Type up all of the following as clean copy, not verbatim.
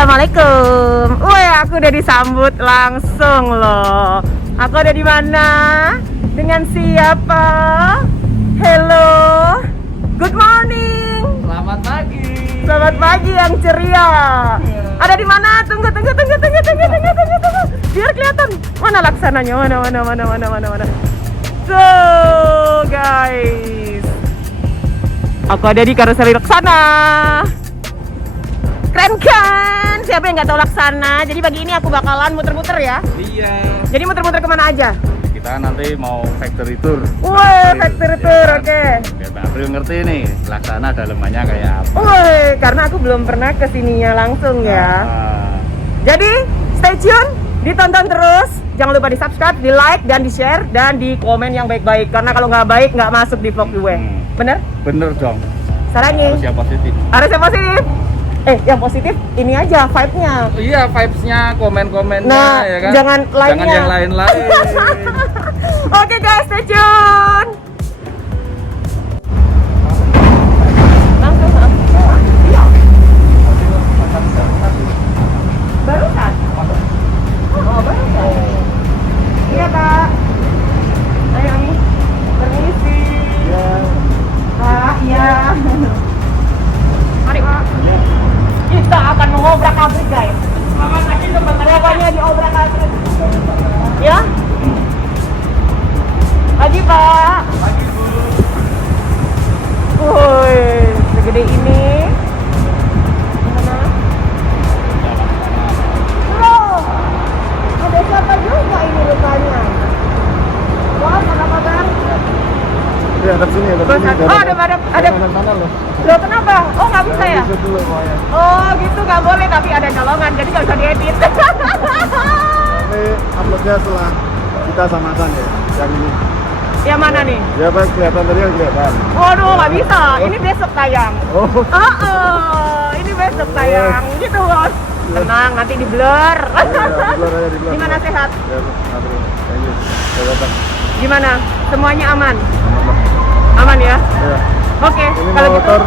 Assalamualaikum. Wah, aku udah disambut langsung loh. Aku ada di mana? Dengan siapa? Hello. Good morning. Selamat pagi. Selamat pagi yang ceria. Ada di mana? Tunggu. Biar kelihatan. Mana laksananya? Mana. So, guys. Aku ada di Karoseri Laksana. Keren kan? Siapa yang nggak tahu Laksana? Jadi pagi ini aku bakalan muter-muter ya. Iya. Jadi muter-muter kemana aja? Kita nanti mau factory tour. Wah, factory tour, Ya, oke. Biar Mbak April ngerti nih, Laksana dalemannya kayak apa. Wah, karena aku belum pernah kesininya langsung ya. Ah, Jadi stay tune, ditonton terus. Jangan lupa di subscribe, di like, dan di share, dan di komen yang baik-baik. Karena kalau nggak baik nggak masuk di vlog gue. Bener? bener dong. Sarangi. Harus yang positif. Harus yang positif. Yang positif ini aja vibe-nya. Iya, vibes-nya, komen-komennya Nah, ya kan. jangan lainnya. Jangan yang lain-lain. Oke guys, stay tune. Langsung. Iya. Barusan. Oh, barusan. Iya, Kak. Ayo, Ami. Permisi. Kak, iya. Mari, Pak. Kita akan mengobrak-abrik, guys. Pokoknya diobrak-abrik. Ya? Pagi, Pak. Pagi, Bu. Woi, segede ini. Gimana? Loh, ada siapa juga ini rupanya? Wah, apa kabar? Ya, ada sini, Oh, ada. sana loh. Loh, kenapa? Oh, nggak bisa ya? Bisa dulu pokoknya. Oh, gitu nggak boleh, tapi ada colongan, jadi nggak bisa diedit. Ini uploadnya setelah kita samakan ya, yang ini. Yang mana nih? Ya apa kelihatan tadi kan kelihatan. Waduh, nggak bisa. Ini besok tayang. Oh, Ini besok tayang. Gitu, Bos. Tenang, nanti di blur. ya, di luar aja di luar. Gimana, sehat? Ya, April. Thank you. Kelihatan. Gimana? Semuanya aman? Aman. Aman ya? Ya. Oke, Ini kalau gitu motor.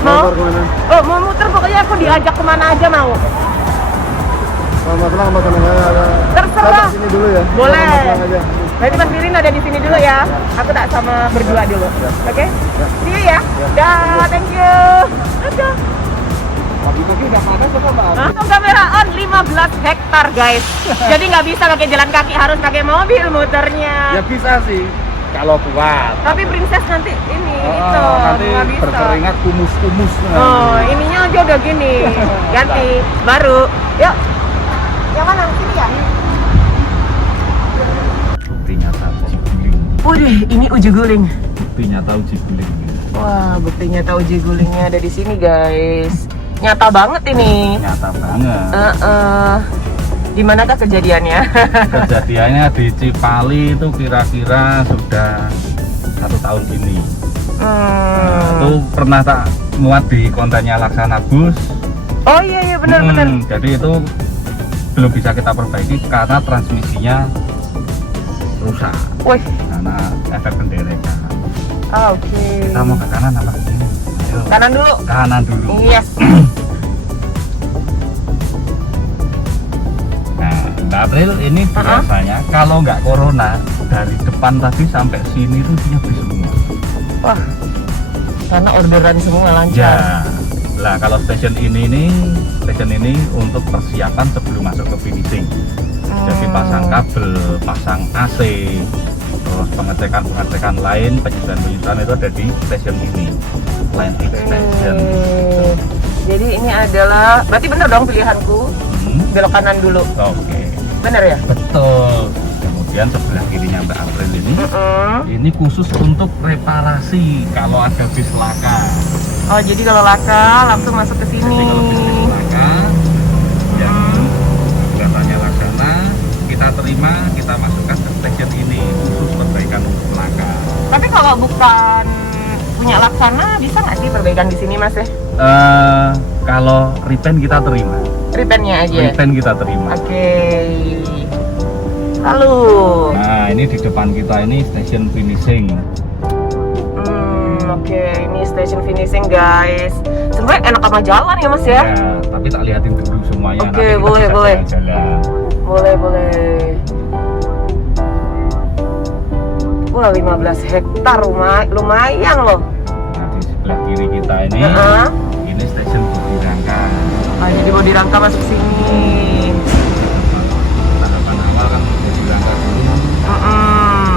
mau? Motor kemana? Oh, mau muter pokoknya aku diajak kemana aja mau. Kalau masalah masalahnya ada. Terserah. Sini dulu ya. Boleh. Masalah aja. Berarti Mas Birin ada di sini dulu ya. Aku tak sama berdua dulu. Ya. Oke? Ya. See you ya. Dah, thank you. Dadah. Pagi-pagi udah panas apa, Mbak? Langsung kamera on 15 hektar guys. Jadi nggak bisa pakai jalan kaki, harus pakai mobil muternya. Ya bisa sih, kalau kuat. Tapi princess nanti ini itu nanti nggak bisa. berkeringat kumus-kumus. Oh, ininya aja udah gini. Ganti baru. Yuk. Yang mana? Sini ya. Buktinya tahu jiguling. Udah, ini uji guling. Buktinya tahu jiguling. Wah, buktinya tahu uji gulingnya ada di sini guys. Nyata banget ini. Nyata banget. Di manakah kejadiannya? Kejadiannya di Cipali itu kira-kira sudah 1 tahun ini. Itu pernah tak muat di kontennya Laksana Bus. Oh iya benar. Jadi itu belum bisa kita perbaiki karena transmisinya rusak Wih, karena efek penderekan. oke. Kita mau ke kanan apa ke sini? Ayo. Kanan dulu. Kanan dulu. Yes. Nah, Mbak April ini biasanya kalau nggak corona dari depan tadi sampai sini tuh isinya bis semua. Wah, karena orderan semua Ya, lancar. lah kalau stasiun ini untuk persiapan sebelum masuk ke finishing. Jadi pasang kabel, pasang AC, terus pengecekan lain, penyesuaian itu ada di stasiun ini, line extension. Jadi ini adalah, berarti bener dong pilihanku, belok kanan dulu. Oke. Bener ya? Betul. Kemudian sebelah kirinya Mbak April ini khusus untuk reparasi kalau ada bis laka. Oh, jadi kalau laka langsung masuk ke sini. Jadi kalau bis laka yang datanya Laksana, kita terima, kita masukkan ke stasiun ini khusus perbaikan untuk laka. Tapi kalau bukan punya Laksana, bisa nggak sih perbaikan di sini, Mas ya? Kalau repaint kita terima. Repaintnya aja. Repaint kita terima. Oke. Lalu. Nah, ini di depan kita ini stasiun finishing. Oke, ini station finishing guys. sebenarnya enak sama jalan ya Mas ya. Ya, tapi tak liatin dulu semuanya. Oke, nanti kita boleh, bisa boleh. jalan-jalan. Boleh. Wah 15 hektar lumayan loh. Nah, di sebelah kiri kita ini, Heeh. ini stasiun Budi Rangka. Ah, jadi Budi Rangka masuk sini. Tahapan awal kan Budi Rangka dulu. Mm-mm.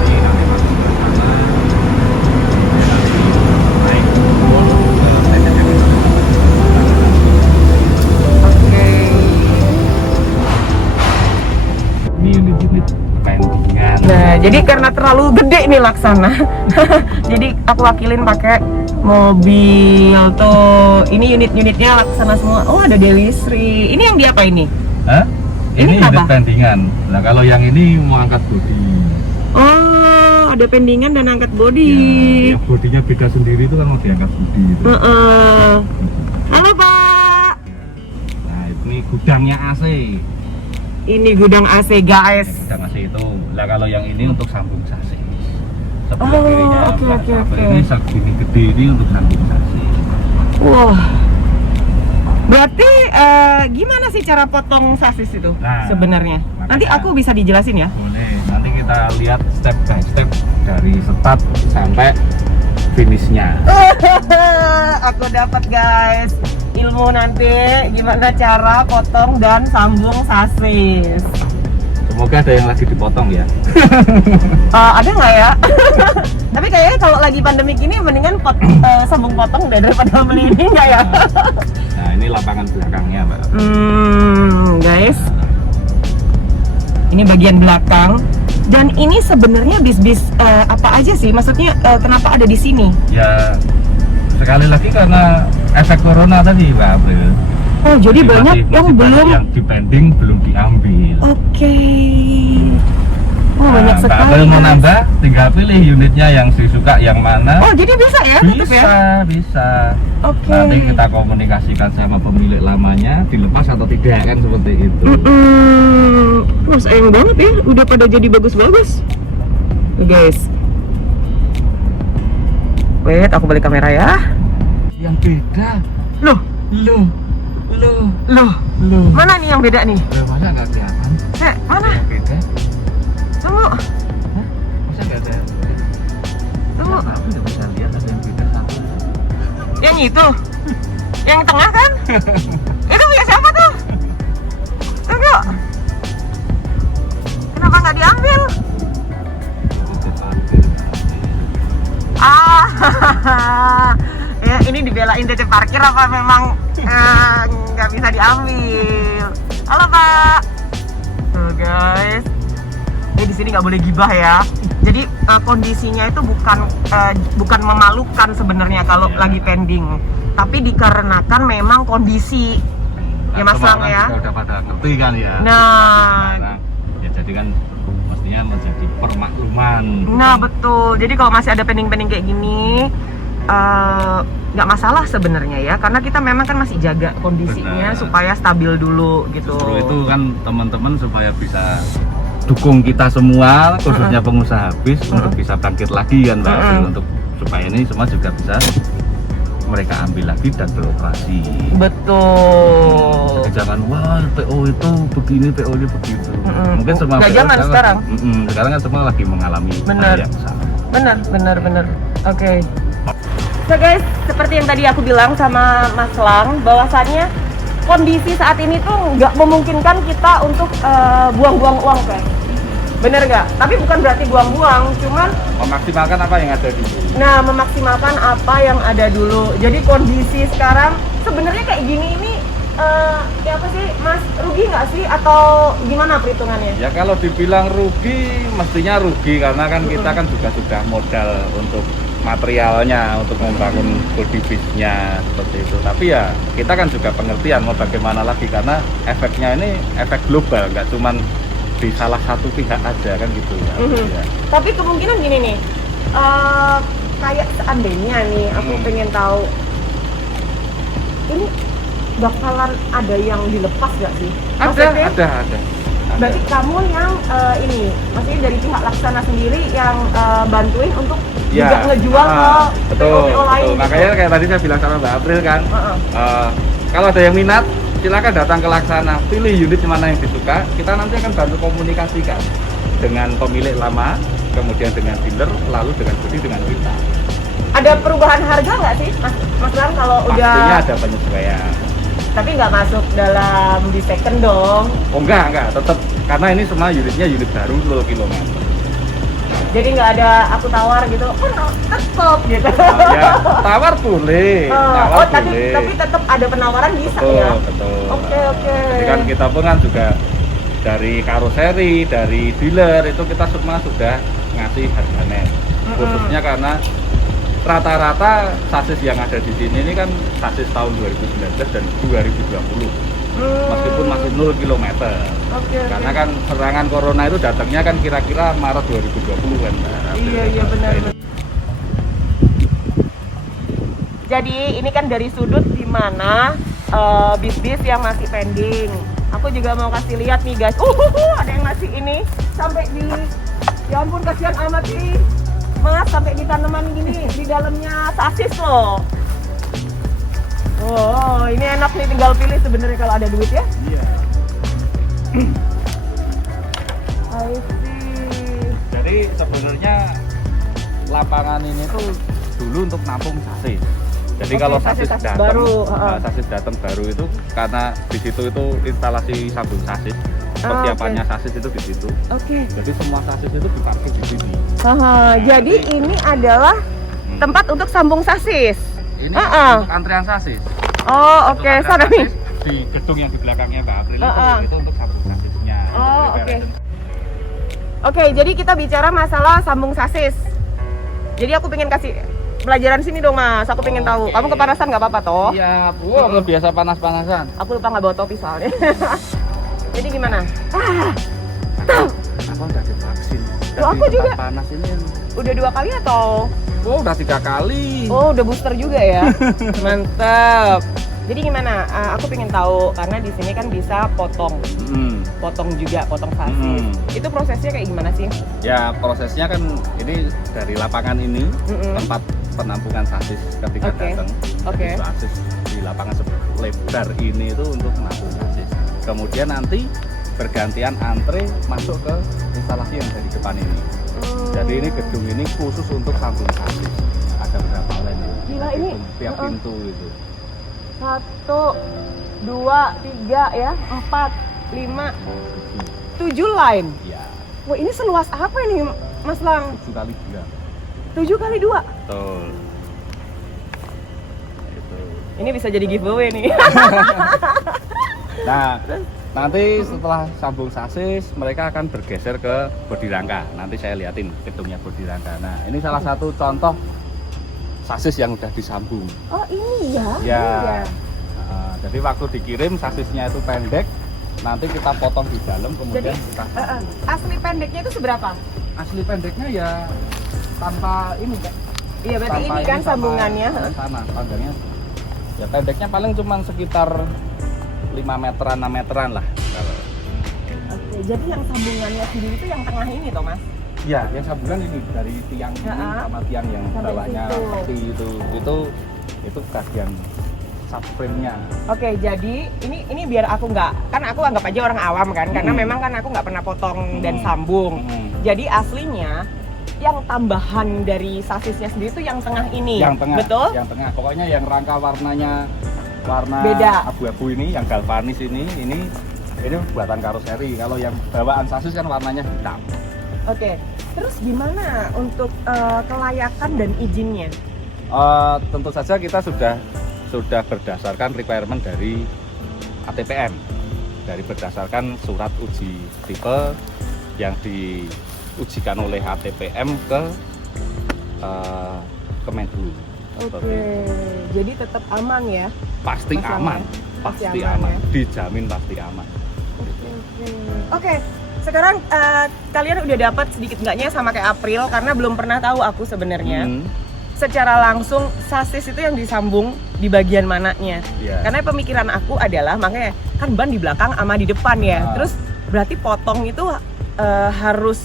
Jadi nanti masuk ke sana, naik turun ke stasiun yang kita. Oke. Ini unit-unit pendingan. Nah, jadi karena terlalu gede nih Laksana. Jadi aku wakilin pakai mobil tuh. Ini unit-unitnya Laksana semua. Oh, ada Delisri. Ini yang di apa ini? Hah? Ini Ini unit apa? pendingan. Nah kalau yang ini mau angkat bodi. Oh, ada pendingan dan angkat bodi. Ya, yang bodinya beda sendiri itu kan mau diangkat bodi. Itu. Heeh. Halo Pak. Nah ini gudangnya AC. Ini gudang AC guys. Gudang AC itu. Nah kalau yang ini untuk sambung sasis. Sebelah Oh, kirinya. oke, Nah, oke, satu oke. Ini segini gede ini untuk sambung sasis. Wah. Berarti gimana sih cara potong sasis itu Nah, sebenarnya? Nanti makanya- aku bisa dijelasin ya. Boleh. Nanti kita lihat step by step dari start sampai finishnya. Aku dapat guys ilmu nanti gimana cara potong dan sambung sasis. Semoga ada yang lagi dipotong ya. Ada nggak ya? Tapi kayaknya kalau lagi pandemi gini mendingan sambung potong deh daripada beli ini nggak ya? Nah ini lapangan belakangnya Mbak. Guys, ini bagian belakang. Dan ini sebenarnya bis-bis apa aja sih? Maksudnya kenapa ada di sini? Ya sekali lagi karena efek corona tadi Mbak April. Oh, jadi banyak yang masih belum. yang dipending belum diambil. Oke. Oh, banyak Mbak sekali. April mau guys. nambah, tinggal pilih unitnya yang disuka yang mana. Oh, jadi bisa ya? Tutup Bisa, ya? bisa. Oke. Nanti kita komunikasikan sama pemilik lamanya, dilepas atau tidak kan seperti itu. Wah, sayang banget ya, udah pada jadi bagus-bagus. Tuh, guys. Wait, aku balik kamera ya. Yang beda. Loh, Loh. mana nih yang beda nih? Masa nggak kelihatan? Mana? Yang beda? Tunggu, Hah? Masa nggak ada? tunggu. Aku nggak bisa lihat ada yang beda satu. Yang itu? Yang tengah kan? Itu punya siapa tuh? Tunggu. Kenapa nggak diambil? Ya ini dibelain TC parkir apa memang nggak bisa diambil? Halo Pak. Tuh guys, ini di sini nggak boleh gibah ya. Jadi kondisinya itu bukan memalukan sebenarnya kalau Iya. lagi pending, tapi dikarenakan memang kondisi ya Mas Lang ya. Udah pada ngerti kan ya. Nah. Ya jadi kan mestinya menjadi permakluman. Nah betul, jadi kalau masih ada pending-pending kayak gini nggak masalah sebenarnya ya, karena kita memang kan masih jaga kondisinya Benar. supaya stabil dulu gitu. Justru itu kan teman-teman supaya bisa dukung kita semua, khususnya pengusaha bis untuk bisa bangkit lagi kan Mbak April, untuk supaya ini semua juga bisa mereka ambil lagi dan beroperasi. Betul. Jadi jangan wah PO itu begini, PO ini begitu. Mungkin semua Nggak PO jangan sekarang. sekarang kan semua lagi mengalami Benar. hal yang sama. Benar. Oke. So guys, seperti yang tadi aku bilang sama Mas Lang, bahwasannya kondisi saat ini tuh nggak memungkinkan kita untuk buang-buang uang guys. Bener nggak? Tapi bukan berarti buang-buang, cuman Memaksimalkan apa yang ada di sini. memaksimalkan apa yang ada dulu. Jadi kondisi sekarang sebenarnya kayak gini ini ya apa sih Mas, rugi nggak sih atau gimana perhitungannya? Ya kalau dibilang rugi, mestinya rugi karena kan kita kan juga sudah modal untuk materialnya untuk membangun body bisnya seperti itu. Tapi ya kita kan juga pengertian mau bagaimana lagi karena efeknya ini efek global, nggak cuman di salah satu pihak aja kan gitu ya. Ya. Tapi kemungkinan gini nih, kayak seandainya nih aku pengen tahu ini bakalan ada yang dilepas nggak sih? Maksudnya, Ada. Berarti kamu yang ini, maksudnya dari pihak Laksana sendiri yang bantuin untuk juga ngejual ke PO lain. Betul. Makanya kayak tadi saya bilang sama Mbak April kan, kalau ada yang minat, silakan datang ke Laksana, pilih unit mana yang disuka, kita nanti akan bantu komunikasikan dengan pemilik lama, kemudian dengan dealer, lalu dengan bodi dengan kita. Ada perubahan harga nggak sih, Mas Lang, kalau udah? Pastinya ada penyesuaian. Tapi nggak masuk dalam di second dong. Oh enggak, tetap karena ini semua unitnya unit baru 10 km. Jadi nggak ada aku tawar gitu, tetap gitu. Ya, tawar boleh. Tawar boleh. tapi tetap ada penawaran bisa betul, ya. Betul. Oke. Jadi kan kita pun kan juga dari karoseri, dari dealer itu kita semua sudah ngasih harga net. Khususnya karena rata-rata sasis yang ada di sini ini kan sasis tahun 2019 dan 2020. Meskipun masih 0 km. Karena kan serangan corona itu datangnya kan kira-kira Maret 2020 kan. Iya benar. Jadi ini kan dari sudut dimana bis-bis yang masih pending. Aku juga mau kasih lihat nih guys. Ada yang ngasih ini sampai di, ya ampun kasihan amat sih. Mas, sampai di tanaman gini, di dalamnya sasis loh. Oh, ini enak nih, tinggal pilih sebenarnya kalau ada duit ya. Iya. I see. Jadi sebenarnya lapangan ini tuh dulu untuk nampung sasis. Jadi kalau sasis datang baru, sasis datang baru itu karena di situ itu instalasi sambung sasis. Persiapannya sasis itu di situ. Jadi semua sasis itu diparkir di sini. Jadi ini adalah tempat untuk sambung sasis. Ini untuk antrian sasis. Oh, oke. Sana nih. Di gedung yang di belakangnya Mbak April itu untuk sambung sasisnya. Oh, oke, jadi kita bicara masalah sambung sasis. Jadi aku pengen kasih pelajaran sini dong Mas. Aku pengen tahu. Kamu kepanasan nggak apa-apa toh? Iya, nggak biasa panas-panasan. Aku lupa nggak bawa topi soalnya. Jadi gimana? Aku udah divaksin. Aku juga. Panas ini. Udah 2 kali atau? Oh, udah 3 kali. Oh, udah booster juga ya. Mantap. Jadi gimana? Aku pengen tahu karena di sini kan bisa potong sasis. Itu prosesnya kayak gimana sih? Ya prosesnya kan ini dari lapangan ini tempat penampungan sasis ketika datang. Jadi sasis di lapangan lebar ini itu untuk menampung sasis. Kemudian nanti bergantian antre masuk ke instalasi yang dari depan ini. Jadi ini gedung ini khusus untuk sambung sasis. Ada berapa line ya? Gila ini. Tiap pintu itu. 1, 2, 3 ya, 4, 5, 7 line. Iya. Wah ini seluas apa ini Mas Lang? 7 kali 2. 7 kali 2? Betul. Ini bisa jadi giveaway nih. Nah, nanti setelah sambung sasis, mereka akan bergeser ke bodi rangka. Nanti saya liatin gedungnya bodi rangka. Nah, ini salah satu contoh sasis yang udah disambung. Oh ini ya? Ya. Jadi waktu dikirim sasisnya itu pendek, nanti kita potong di dalam, kemudian jadi, kita. Asli pendeknya itu seberapa? Asli pendeknya ya tanpa ini Kak. Iya berarti ini kan sambungannya. Sama, panjangnya. Ya pendeknya paling cuma sekitar 5 meteran, 6 meteran lah. Oke, jadi yang sambungannya sendiri itu yang tengah ini toh Mas? Ya, yang sambungan ini dari tiang ini sama tiang yang bawahnya seperti itu bagian subframe-nya. Oke, jadi ini biar aku kan aku anggap aja orang awam kan, karena memang kan aku nggak pernah potong dan sambung. Jadi aslinya yang tambahan dari sasisnya sendiri itu yang tengah ini. Yang tengah. Betul? Yang tengah. Pokoknya yang rangka warna beda. Abu-abu ini, yang galvanis ini buatan karoseri. Kalau yang bawaan sasis kan warnanya hitam. Oke. Terus gimana untuk kelayakan dan izinnya? Tentu saja kita sudah berdasarkan requirement dari ATPM, dari berdasarkan surat uji tipe yang diujikan oleh ATPM ke Kemenlu. Oke, jadi tetap aman ya? Pasti aman, pasti aman, dijamin pasti aman. Oke. Sekarang kalian udah dapat sedikit enggaknya sama kayak April karena belum pernah tahu aku sebenarnya. Secara langsung sasis itu yang disambung di bagian mananya. Karena pemikiran aku adalah makanya kan ban di belakang sama di depan ya. Terus berarti potong itu harus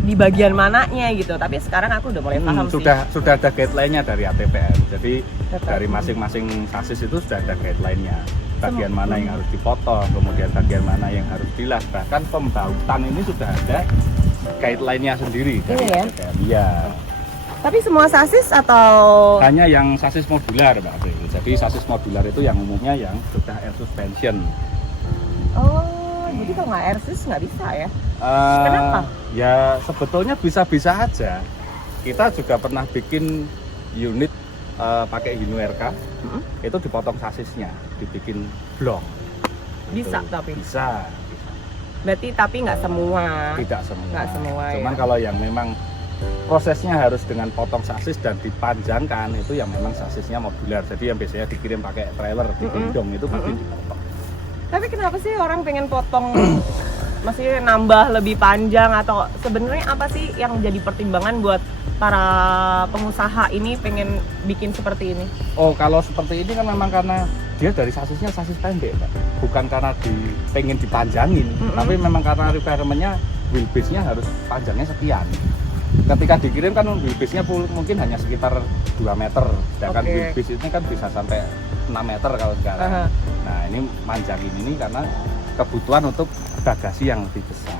di bagian mananya gitu. Tapi sekarang aku udah mulai paham sih. Sudah ada guideline-nya dari ATPM. Jadi Tetap. dari masing-masing sasis itu sudah ada guideline-nya. Bagian mana yang harus dipotong, kemudian bagian mana yang harus dilas. Bahkan pembautan ini sudah ada guideline-nya sendiri dari Ini ya? ATPM. Iya. Tapi semua sasis atau Hanya yang sasis modular, Mbak April. Jadi sasis modular itu yang umumnya yang sudah air suspension. oh, jadi kalau nggak airsis nggak bisa ya? Kenapa? Ya sebetulnya bisa-bisa aja. Kita juga pernah bikin unit pakai Hino RK, itu dipotong sasisnya, dibikin blok. Bisa Gitu. tapi? Bisa. Berarti tapi nggak semua. Tidak semua. Nggak semua, Cuman ya. kalau yang memang prosesnya harus dengan potong sasis dan dipanjangkan, itu yang memang sasisnya modular. Jadi yang biasanya dikirim pakai trailer, digendong itu pasti dipotong. Tapi kenapa sih orang pengen potong, maksudnya nambah lebih panjang, atau sebenarnya apa sih yang jadi pertimbangan buat para pengusaha ini pengen bikin seperti ini? Oh, kalau seperti ini kan memang karena dia dari sasisnya sasis pendek, Pak. Bukan karena pengen dipanjangin, tapi memang karena requirement-nya wheelbase-nya harus panjangnya sekian. Ketika dikirim kan wheelbase-nya mungkin hanya sekitar 2 meter, sedangkan Oke. wheelbase ini kan bisa sampai 6 meter kalau sekarang. Aha. Nah, ini manjangin ini karena kebutuhan untuk bagasi yang lebih besar.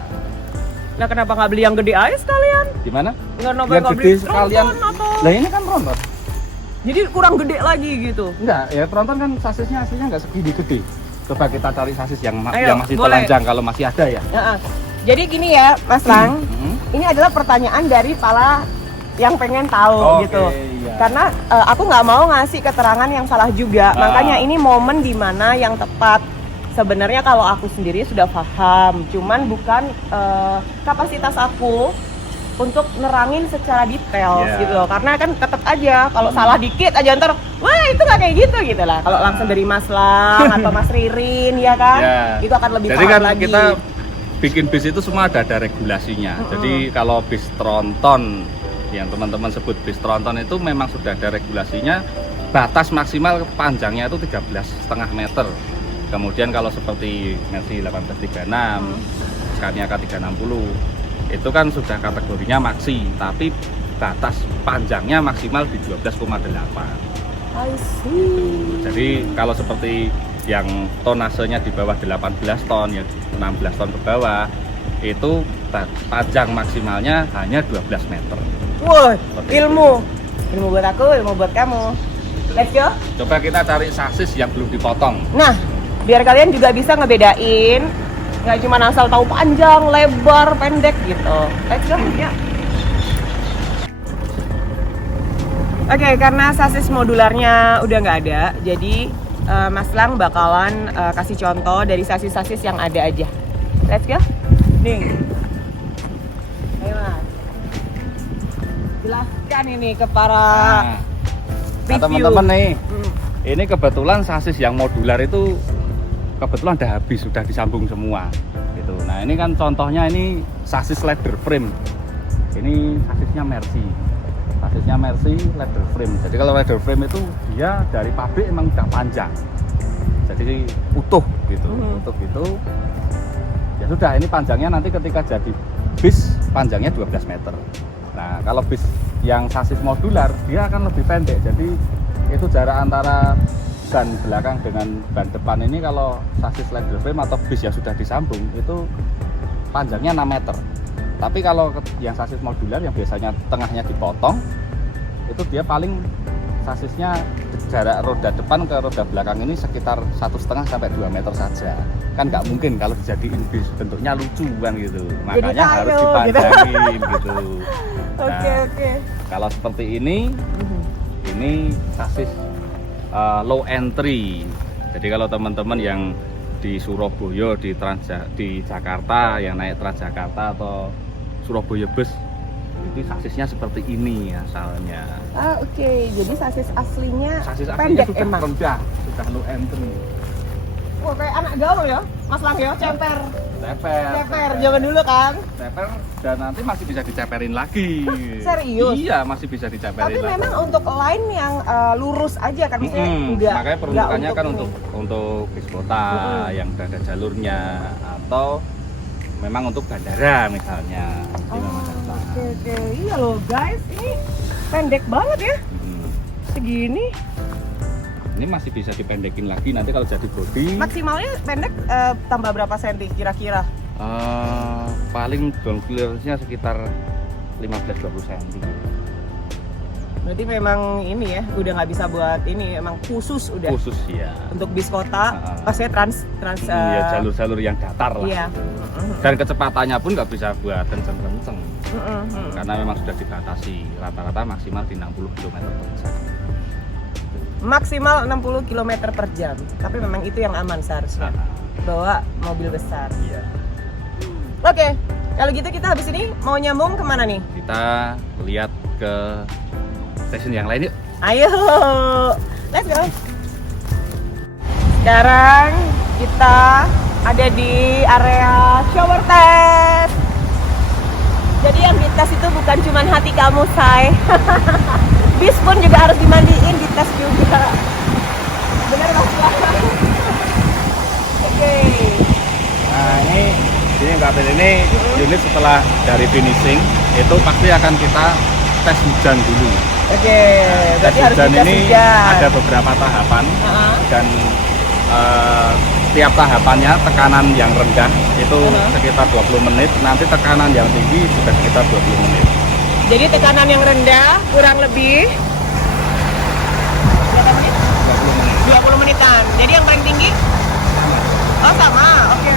Nah, kenapa nggak beli yang gede aja sekalian? Gimana? Nggak Biar beli gede sekalian. tronton atau Lah ini kan tronton. jadi kurang gede lagi gitu? Enggak, ya tronton kan sasisnya aslinya nggak segini gede. Coba kita cari sasis yang, Ayo, yang masih boleh. telanjang kalau masih ada ya. Heeh. Jadi gini ya, Mas Lang, Hmm. ini adalah pertanyaan dari para yang pengen tahu Oke, gitu. iya. Karena aku nggak mau ngasih keterangan yang salah juga. Makanya ini momen dimana yang tepat. Sebenarnya kalau aku sendiri sudah paham, cuman bukan kapasitas aku untuk nerangin secara detail Yeah. gitu loh. Karena kan tetap aja kalau salah dikit aja ntar, wah itu nggak kayak gitu lah. Kalau langsung dari Mas Lang atau Mas Ririn ya kan, Ya. itu akan lebih Jadi paham kan lagi. kita bikin bis itu semua ada regulasinya. Jadi kalau bis tronton yang teman-teman sebut bis tronton itu memang sudah ada regulasinya. Batas maksimal panjangnya itu 13,5 meter. Kemudian kalau seperti Mercy 1836, Scania K360 itu kan sudah kategorinya maksi, tapi batas panjangnya maksimal di 12,8. I see. Jadi kalau seperti yang tonasenya di bawah 18 ton, ya 16 ton ke bawah, itu panjang maksimalnya hanya 12 meter. Wah, ilmu buat aku, ilmu buat kamu. Let's go. Coba kita cari sasis yang belum dipotong. Nah, biar kalian juga bisa ngebedain, nggak cuma asal tahu panjang, lebar, pendek gitu. Let's go, ya. Oke, karena sasis modularnya udah nggak ada, jadi Mas Lang bakalan kasih contoh dari sasis-sasis yang ada aja. Let's go. Nih. Ayo Mas. Jelaskan ini ke para Nah, review. teman-teman nih, Hmm. ini kebetulan sasis yang modular itu kebetulan udah habis, sudah disambung semua gitu. Nah ini kan contohnya ini sasis leather frame. Ini sasisnya Mercy. Sasisnya Mercy leather frame. Jadi kalau leather frame itu dia dari pabrik emang udah panjang. Jadi utuh gitu, utuh gitu. Ya sudah, ini panjangnya nanti ketika jadi bis panjangnya 12 meter. Nah, kalau bis yang sasis modular dia akan lebih pendek. Jadi itu jarak antara ban belakang dengan ban depan ini kalau sasis leather frame atau bis yang sudah disambung itu panjangnya 6 meter. Tapi kalau yang sasis modular yang biasanya tengahnya dipotong itu dia paling sasisnya jarak roda depan ke roda belakang ini sekitar 1,5 sampai 2 meter saja. Kan nggak mungkin kalau dijadiin bis, bentuknya lucu kan gitu. Makanya harus kayu, dipanjangin gitu. Oke. Kalau seperti ini sasis low entry. Jadi kalau teman-teman yang di Surabaya, di Jakarta, yang naik Transjakarta atau Surabaya bus, itu sasisnya seperti ini asalnya. Oke. Jadi sasis aslinya Sasis aslinya pendek sudah emang. rendah, sudah low entry. Wah, kayak anak gaul ya, Mas Lang ya, ceper Ceper zaman dulu kan. ceper dan nanti masih bisa diceperin lagi. Serius? Iya, masih bisa diceperin Tapi lagi. memang untuk line yang lurus aja kan, maksudnya enggak. Makanya peruntukannya kan ini. untuk bis kota yang udah ada jalurnya, atau memang untuk bandara misalnya. Jadi memang dari sana. Oke. Iya loh guys, ini pendek banget ya. Segini. Ini masih bisa dipendekin lagi nanti kalau jadi body. Maksimalnya pendek tambah berapa senti kira-kira? Paling ground clearance-nya sekitar 15-20 cm. Berarti memang ini ya, udah nggak bisa buat ini, emang khusus udah. Khusus ya. Untuk bis kota, maksudnya trans. Iya, jalur-jalur yang datar lah. Iya. Dan kecepatannya pun nggak bisa buat kenceng-kenceng. Karena memang sudah dibatasi rata-rata maksimal di 60 km per jam. Maksimal 60 km per jam. Tapi memang itu yang aman seharusnya. Bawa mobil besar. Iya. Oke, kalau gitu kita habis ini mau nyambung kemana nih? Kita lihat ke stasiun yang lain yuk. Ayo, let's go. Sekarang kita ada di area shower test. Jadi yang dites itu bukan cuma hati kamu, say. Bis pun juga harus dimandiin, dites juga. Bener Mas? Oke. Nah ini kabel ini unit setelah dari finishing itu pasti akan kita tes hujan dulu. Oke, Tes berarti harus hujan dites ini hujan. ada beberapa tahapan dan tiap tahapannya tekanan yang rendah itu sekitar 20 menit, nanti tekanan yang tinggi juga sekitar 20 menit. Jadi tekanan yang rendah kurang lebih berapa menit? 20 menitan. Jadi yang paling tinggi? Oh sama. Oke.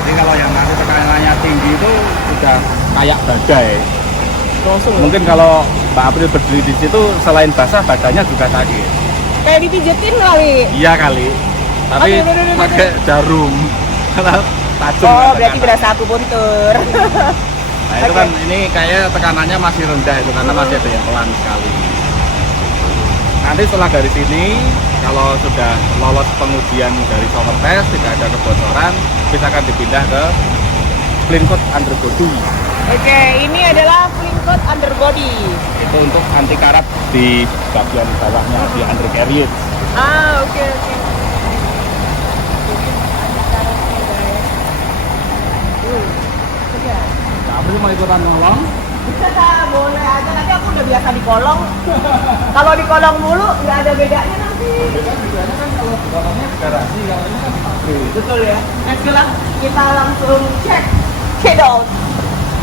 Jadi kalau yang nanti tekanannya tinggi itu sudah kayak badai. Mungkin kalau Mbak April berdiri di situ selain basah badannya juga sakit. Kayak dipijetin kali. Iya kali. Tapi Aduh. pakai jarum. Karena tajam. Oh, kan berarti tekanan. berasa aku buntur. Nah itu kan ini kayaknya tekanannya masih rendah itu karena masih ada yang pelan sekali. Nanti setelah dari sini kalau sudah lolos pengujian dari shower test tidak ada kebocoran, bisa akan dipindah ke clean coat underbody. Oke, ini adalah clean coat underbody. Itu untuk anti karat di bagian bawahnya di undercarriage. Oke. April mau ikutan nolong? Boleh aja, nanti aku udah biasa di kolong. Kalau di kolong mulu nggak ada bedanya nanti. Bedanya kan kalau di kolongnya garasi, kalau ini kan pabrik. Betul ya. Let's go lah. Kita langsung cek out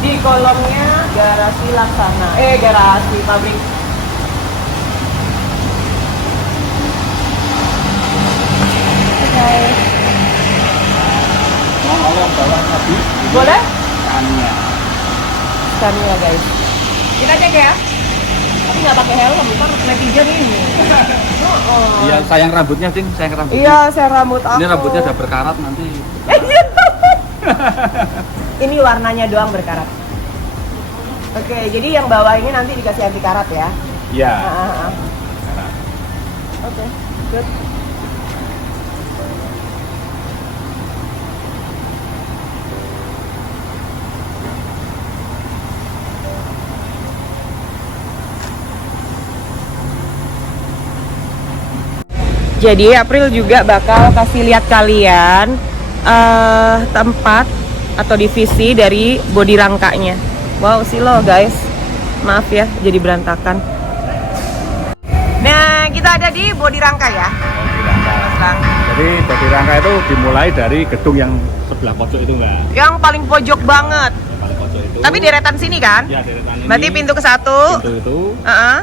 di kolongnya garasi Laksana. Garasi pabrik. Oke. Kolong bawah tadi. Boleh? Tanya. Scania guys. Kita cek ya. Tapi nggak pakai helm, ntar netizen ini. Iya, sayang rambutnya, Cing. Sayang rambutnya. Iya, saya rambut aku. Ini rambutnya udah berkarat nanti. Ini warnanya doang berkarat. Oke, jadi yang bawah ini nanti dikasih anti karat ya. Iya. Karat. Oke, good. Jadi April juga bakal kasih lihat kalian tempat atau divisi dari bodi rangkanya. Wow, silo guys. Maaf ya, jadi berantakan. Nah, kita ada di bodi rangka ya. Jadi bodi rangka itu dimulai dari gedung yang sebelah pojok itu enggak? Yang paling pojok banget. Yang paling pojok itu. Tapi deretan sini kan? Ya, deretan ini. Berarti pintu ke satu. Pintu itu.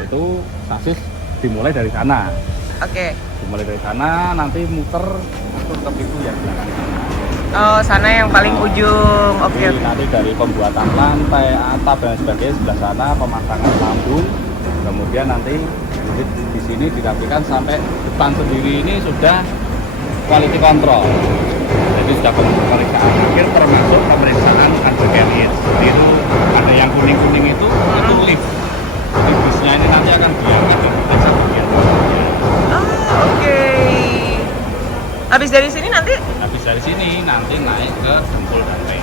Itu sasis dimulai dari sana. Oke. Dimulai dari sana, nanti muter ke pintu yang belakang sana. Oh, sana yang paling ujung. Oke. Jadi nanti dari pembuatan lantai, atap dan sebagainya sebelah sana, pemasangan lambung, kemudian nanti di sini dirapikan sampai depan sendiri ini sudah quality control. Jadi sudah pemeriksaan akhir termasuk pemeriksaan undercarriage. Jadi itu ada yang kuning-kuning itu lift. Jadi busnya ini nanti akan diangkat dan diperiksa bagian bawahnya. Oke. Habis dari sini nanti? Habis dari sini nanti naik ke jempol dan rem.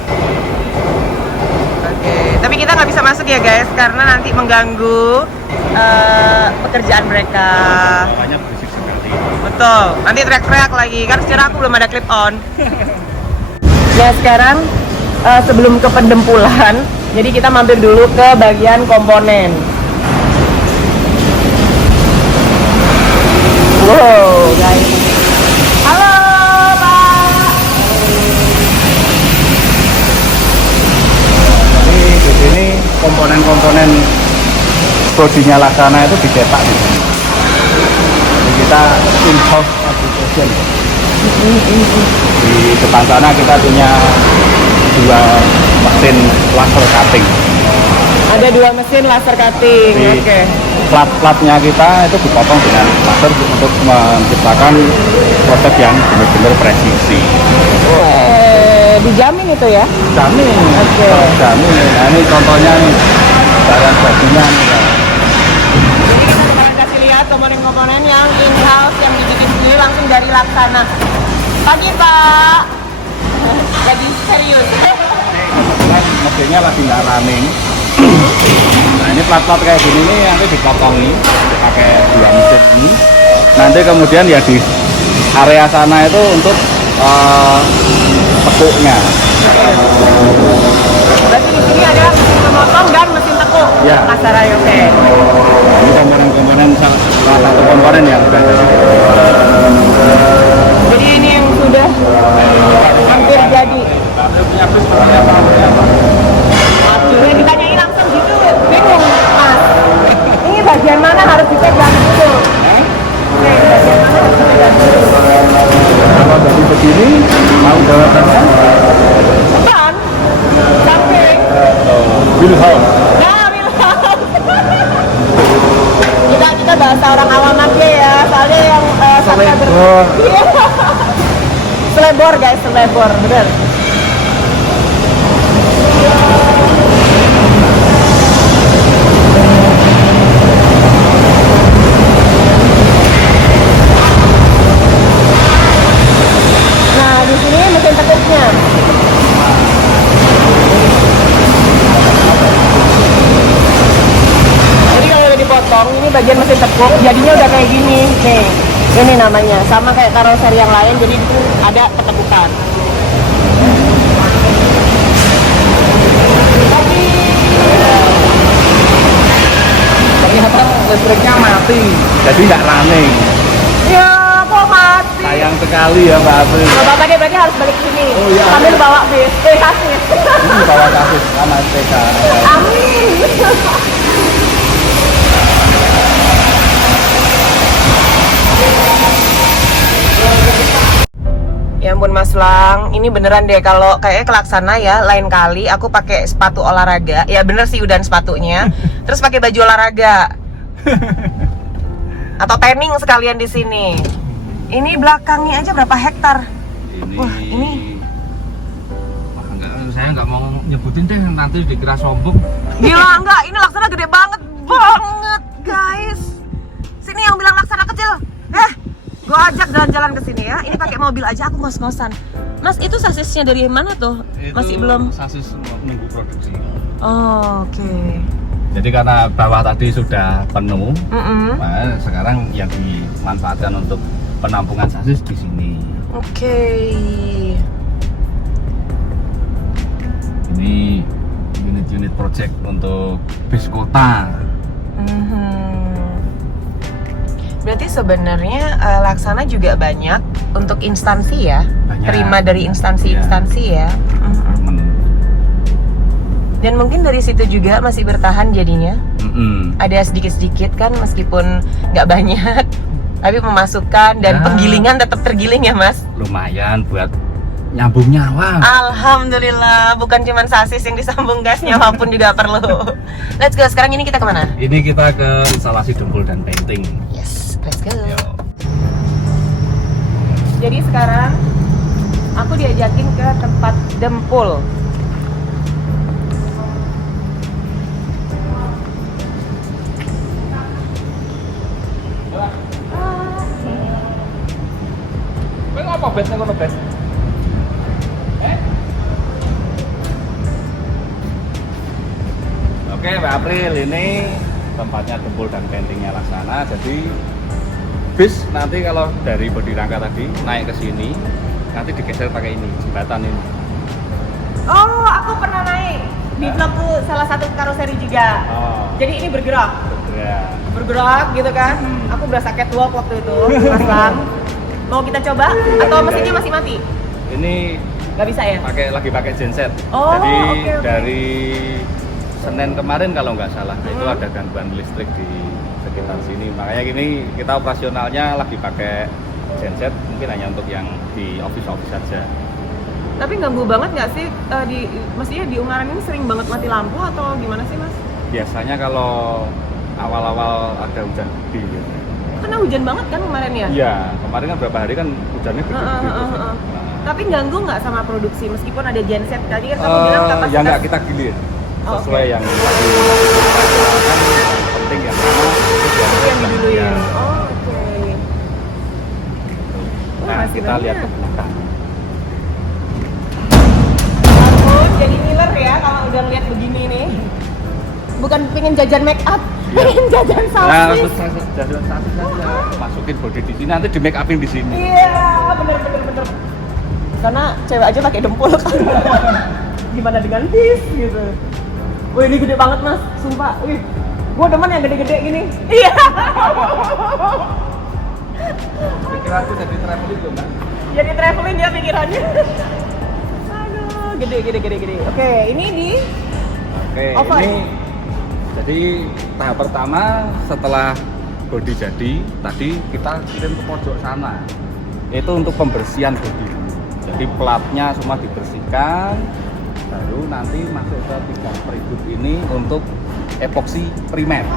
Oke. Tapi kita nggak bisa masuk ya guys, karena nanti mengganggu pekerjaan mereka. Makanya berisik sekali. Betul. Nanti teriak-teriak lagi. Kan secara aku belum ada clip on. Ya sekarang sebelum ke pendempulan, jadi kita mampir dulu ke bagian komponen. Wow, guys. Halo, Pak. Jadi di sini komponen-komponen bodinya Laksana itu dicetak di sini. Jadi kita in-house application. Di depan sana kita punya 2 mesin laser cutting. Ada 2 mesin laser cutting. Jadi, Oke. plat-platnya kita itu dipotong dengan laser untuk menciptakan produk yang benar-benar presisi. Dijamin itu ya? Jamin, Oke. jamin. Nah ini contohnya nih, bahan bajunya nih. Jadi kita sekarang kasih lihat komponen-komponen yang in-house yang dibikin sendiri langsung dari Laksana. Pagi Pak. Lagi serius. Kebetulan mesinnya lagi nggak running. Nah ini plat-plat kayak gini nih nanti dipotongi pakai 2 mesin ini. Nanti kemudian ya di area sana itu untuk tekuknya. Berarti di sini ada mesin pemotong dan mesin tekuk. Ya. Kasarannya oke. Ini komponen-komponen salah satu komponen yang sudah ada. Jadi ini yang sudah hampir jadi. Punya bis seperti apa? Aduh, ditanyain langsung gitu, bingung Mas. Ini bagian mana harus dipegang dulu? Oke, bagian mana harus dipegang dulu? Kalau dari begini mau jawabannya? Depan, samping. Wheelhouse. Nah, bilang. Kita bahasa orang awam aja ya, soalnya yang sampai Selebor. Iya. Selebor guys, selebor, bener. Nah, di sini mesin tekuknya. Jadi kalau udah dipotong, ini bagian mesin tekuk, jadinya udah kayak gini. Nih, ini namanya. Sama kayak karoseri yang lain, jadi itu ada ketekukan. Ternyata listriknya mati, jadi nggak running. Ya, kok mati? Sayang sekali ya Mbak April. Kalau Bapak dia berarti harus balik ke sini. Oh, iya. Sambil bawa bis, kasih. Ini bawa kasus sama SPK. Amin. Ya ampun Mas Lang, ini beneran deh kalau kayaknya ke Laksana ya, lain kali aku pakai sepatu olahraga. Ya bener sih udan sepatunya. Terus pakai baju olahraga. Atau tanning sekalian di sini. Ini belakangnya aja berapa hektar? Wah, ini Saya nggak mau nyebutin deh, nanti dikira sombong. gila enggak, ini Laksana gede banget guys. Sini yang bilang Laksana kecil. Gue ajak jalan-jalan ke sini ya. Ini pakai mobil aja aku ngos-ngosan. Mas, itu sasisnya dari mana tuh? Itu masih belum. sasis menunggu produksi. Oh, oke. Jadi karena bawah tadi sudah penuh, Mm-mm. nah, sekarang yang dimanfaatkan untuk penampungan sasis di sini. Oke. Ini unit-unit project untuk bis kota. Mhm. Berarti sebenarnya Laksana juga banyak untuk instansi ya, Banyak. terima dari instansi-instansi ya. Mhm. Dan mungkin dari situ juga masih bertahan jadinya. Ada sedikit-sedikit kan, meskipun nggak banyak, tapi memasukkan dan Ya. penggilingan tetap tergiling ya Mas. Lumayan buat nyambung nyawa. Alhamdulillah, bukan cuma sasis yang disambung gas, nyawa pun juga perlu. Let's go, sekarang ini kita kemana? Ini kita ke instalasi dempul dan painting. Yes, let's go. Yo. Jadi sekarang aku diajakin ke tempat dempul. Kowe ngopo bet nek ngono bet? Oke, Mbak April, ini tempatnya dempul dan paintingnya Laksana. Jadi bis nanti kalau dari bodi rangka tadi naik ke sini, nanti digeser pakai ini, jembatan ini. Oh, aku pernah naik di vlogku salah satu karoseri juga. Oh, Jadi ini bergerak, ya. bergerak gitu kan. Aku berasa catwalk waktu itu, Mas Lang. Mau kita coba? Atau mesinnya masih mati? Ini Nggak bisa ya? lagi pakai genset. Oh, Jadi oke. dari Senin kemarin kalau nggak salah itu Hmm. ada gangguan listrik di sekitar sini. Makanya gini kita operasionalnya lagi pakai genset, mungkin hanya untuk yang di office saja. Tapi ganggu banget nggak sih maksudnya di Ungaran ini sering banget mati lampu atau gimana sih Mas? Biasanya kalau awal-awal ada hujan gede gitu. Karena hujan banget kan kemarin ya? Iya, kemarin kan berapa hari kan hujannya gede. Heeh. Tapi ganggu nggak sama produksi meskipun ada genset tadi kan kamu bilang kapasitas? Ya nggak, kita gilir Oh, sesuai oke. yang yang penting yang mana Yang diduluin. ya. Oh, oke. Nah, masih kita lihat ke banyak. belakang. Ampun, jadi ngiler ya kalau udah lihat begini nih. Bukan pengen jajan make up, pengen jajan Nah, sasis. terus jalan satu saja, masukin body di sini, nanti di make upin di sini. Iya, bener. Karena cewek aja pakai dempul kan. Gimana dengan bis gitu. Wih, ini gede banget Mas, sumpah. Wih, gua demen yang gede-gede gini. Iya. Pikiranku jadi traveling loh, Mbak. Jadi traveling ya pikirannya. Aduh, gede. Oke, ini di Oke, Oven. ini jadi tahap pertama setelah body jadi, tadi kita kirim ke pojok sana. Itu untuk pembersihan body. Jadi platnya semua dibersihkan, baru nanti masuk ke 3 peribut ini untuk epoksi primer.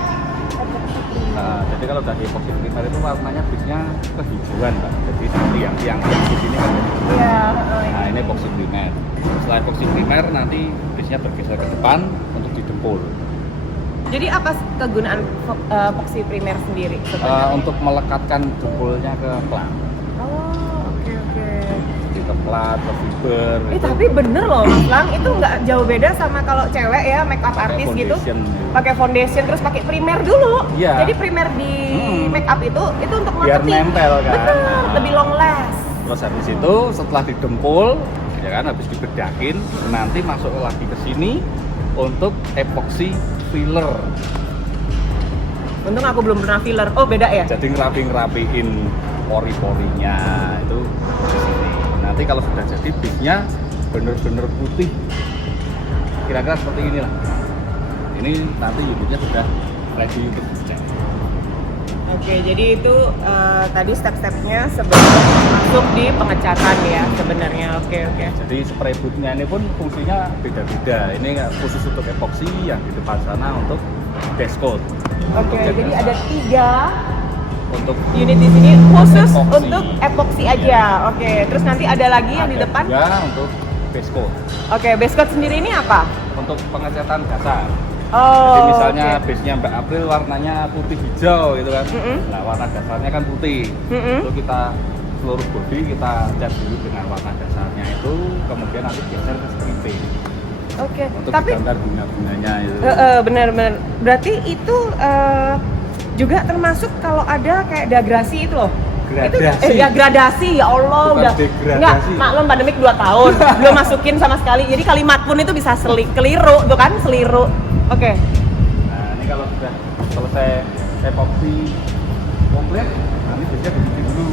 Nah, jadi kalau udah di epoksi primer itu warnanya bisnya kehijauan, Mbak. Jadi seperti yang tiang di sini kan. Iya, Nah, ini epoksi primer. Setelah epoksi primer nanti bisnya bergeser ke depan untuk didempul. Jadi apa kegunaan epoksi primer sendiri sebenarnya? Untuk melekatkan dempulnya ke plat. Oh, oke. Jadi ke plat, ke fiber. Tapi bener loh Mas Lang, itu nggak jauh beda sama kalau cewek ya makeup Pakai artis gitu. foundation. Pakai foundation terus pakai primer dulu. Iya. Jadi primer di makeup itu untuk Biar melengkapi. nempel kan. Bener, Nah. lebih long last. Terus habis itu setelah didempul, ya kan habis dibedakin, nanti masuk lagi ke sini untuk epoksi filler. Untung aku belum pernah filler. Oh, beda ya? Jadi ngerapiin pori-porinya itu di sini. Nanti kalau sudah jadi bisnya bener-bener putih, kira-kira seperti inilah. Ini nanti unitnya sudah ready untuk dicek. Oke, jadi itu tadi step-stepnya sebelum masuk di pengecatan ya sebenarnya. Oke. Jadi spray bootnya ini pun fungsinya beda-beda. Ini khusus untuk epoksi, yang di depan sana untuk base coat. Oke, Untuk jadi cat ada dasar. 3 Untuk unit di sini khusus Epoksi. untuk epoksi aja. Oke, terus nanti ada lagi yang di ada depan. juga untuk base coat. Oke, base coat sendiri ini apa? Untuk pengecatan dasar. Oh, Jadi misalnya oke. base-nya Mbak April warnanya putih hijau gitu kan. Mm-mm. Nah, warna dasarnya kan putih. Mm-mm. Itu kita seluruh body kita cat dulu dengan warna dasarnya itu, kemudian nanti geser ke striping Oke, untuk tapi gambar bunga-bunganya itu. bener. Berarti itu juga termasuk kalau ada kayak degrasi itu loh. Gradasi. Itu gradasi ya Allah. Bukan Udah degradasi. nggak, maklum pandemik 2 tahun belum masukin sama sekali. Jadi kalimat pun itu bisa keliru tuh kan, seliru. Oke. Nah, ini kalau sudah selesai epoksi komplit, nanti biasanya dicuci dulu.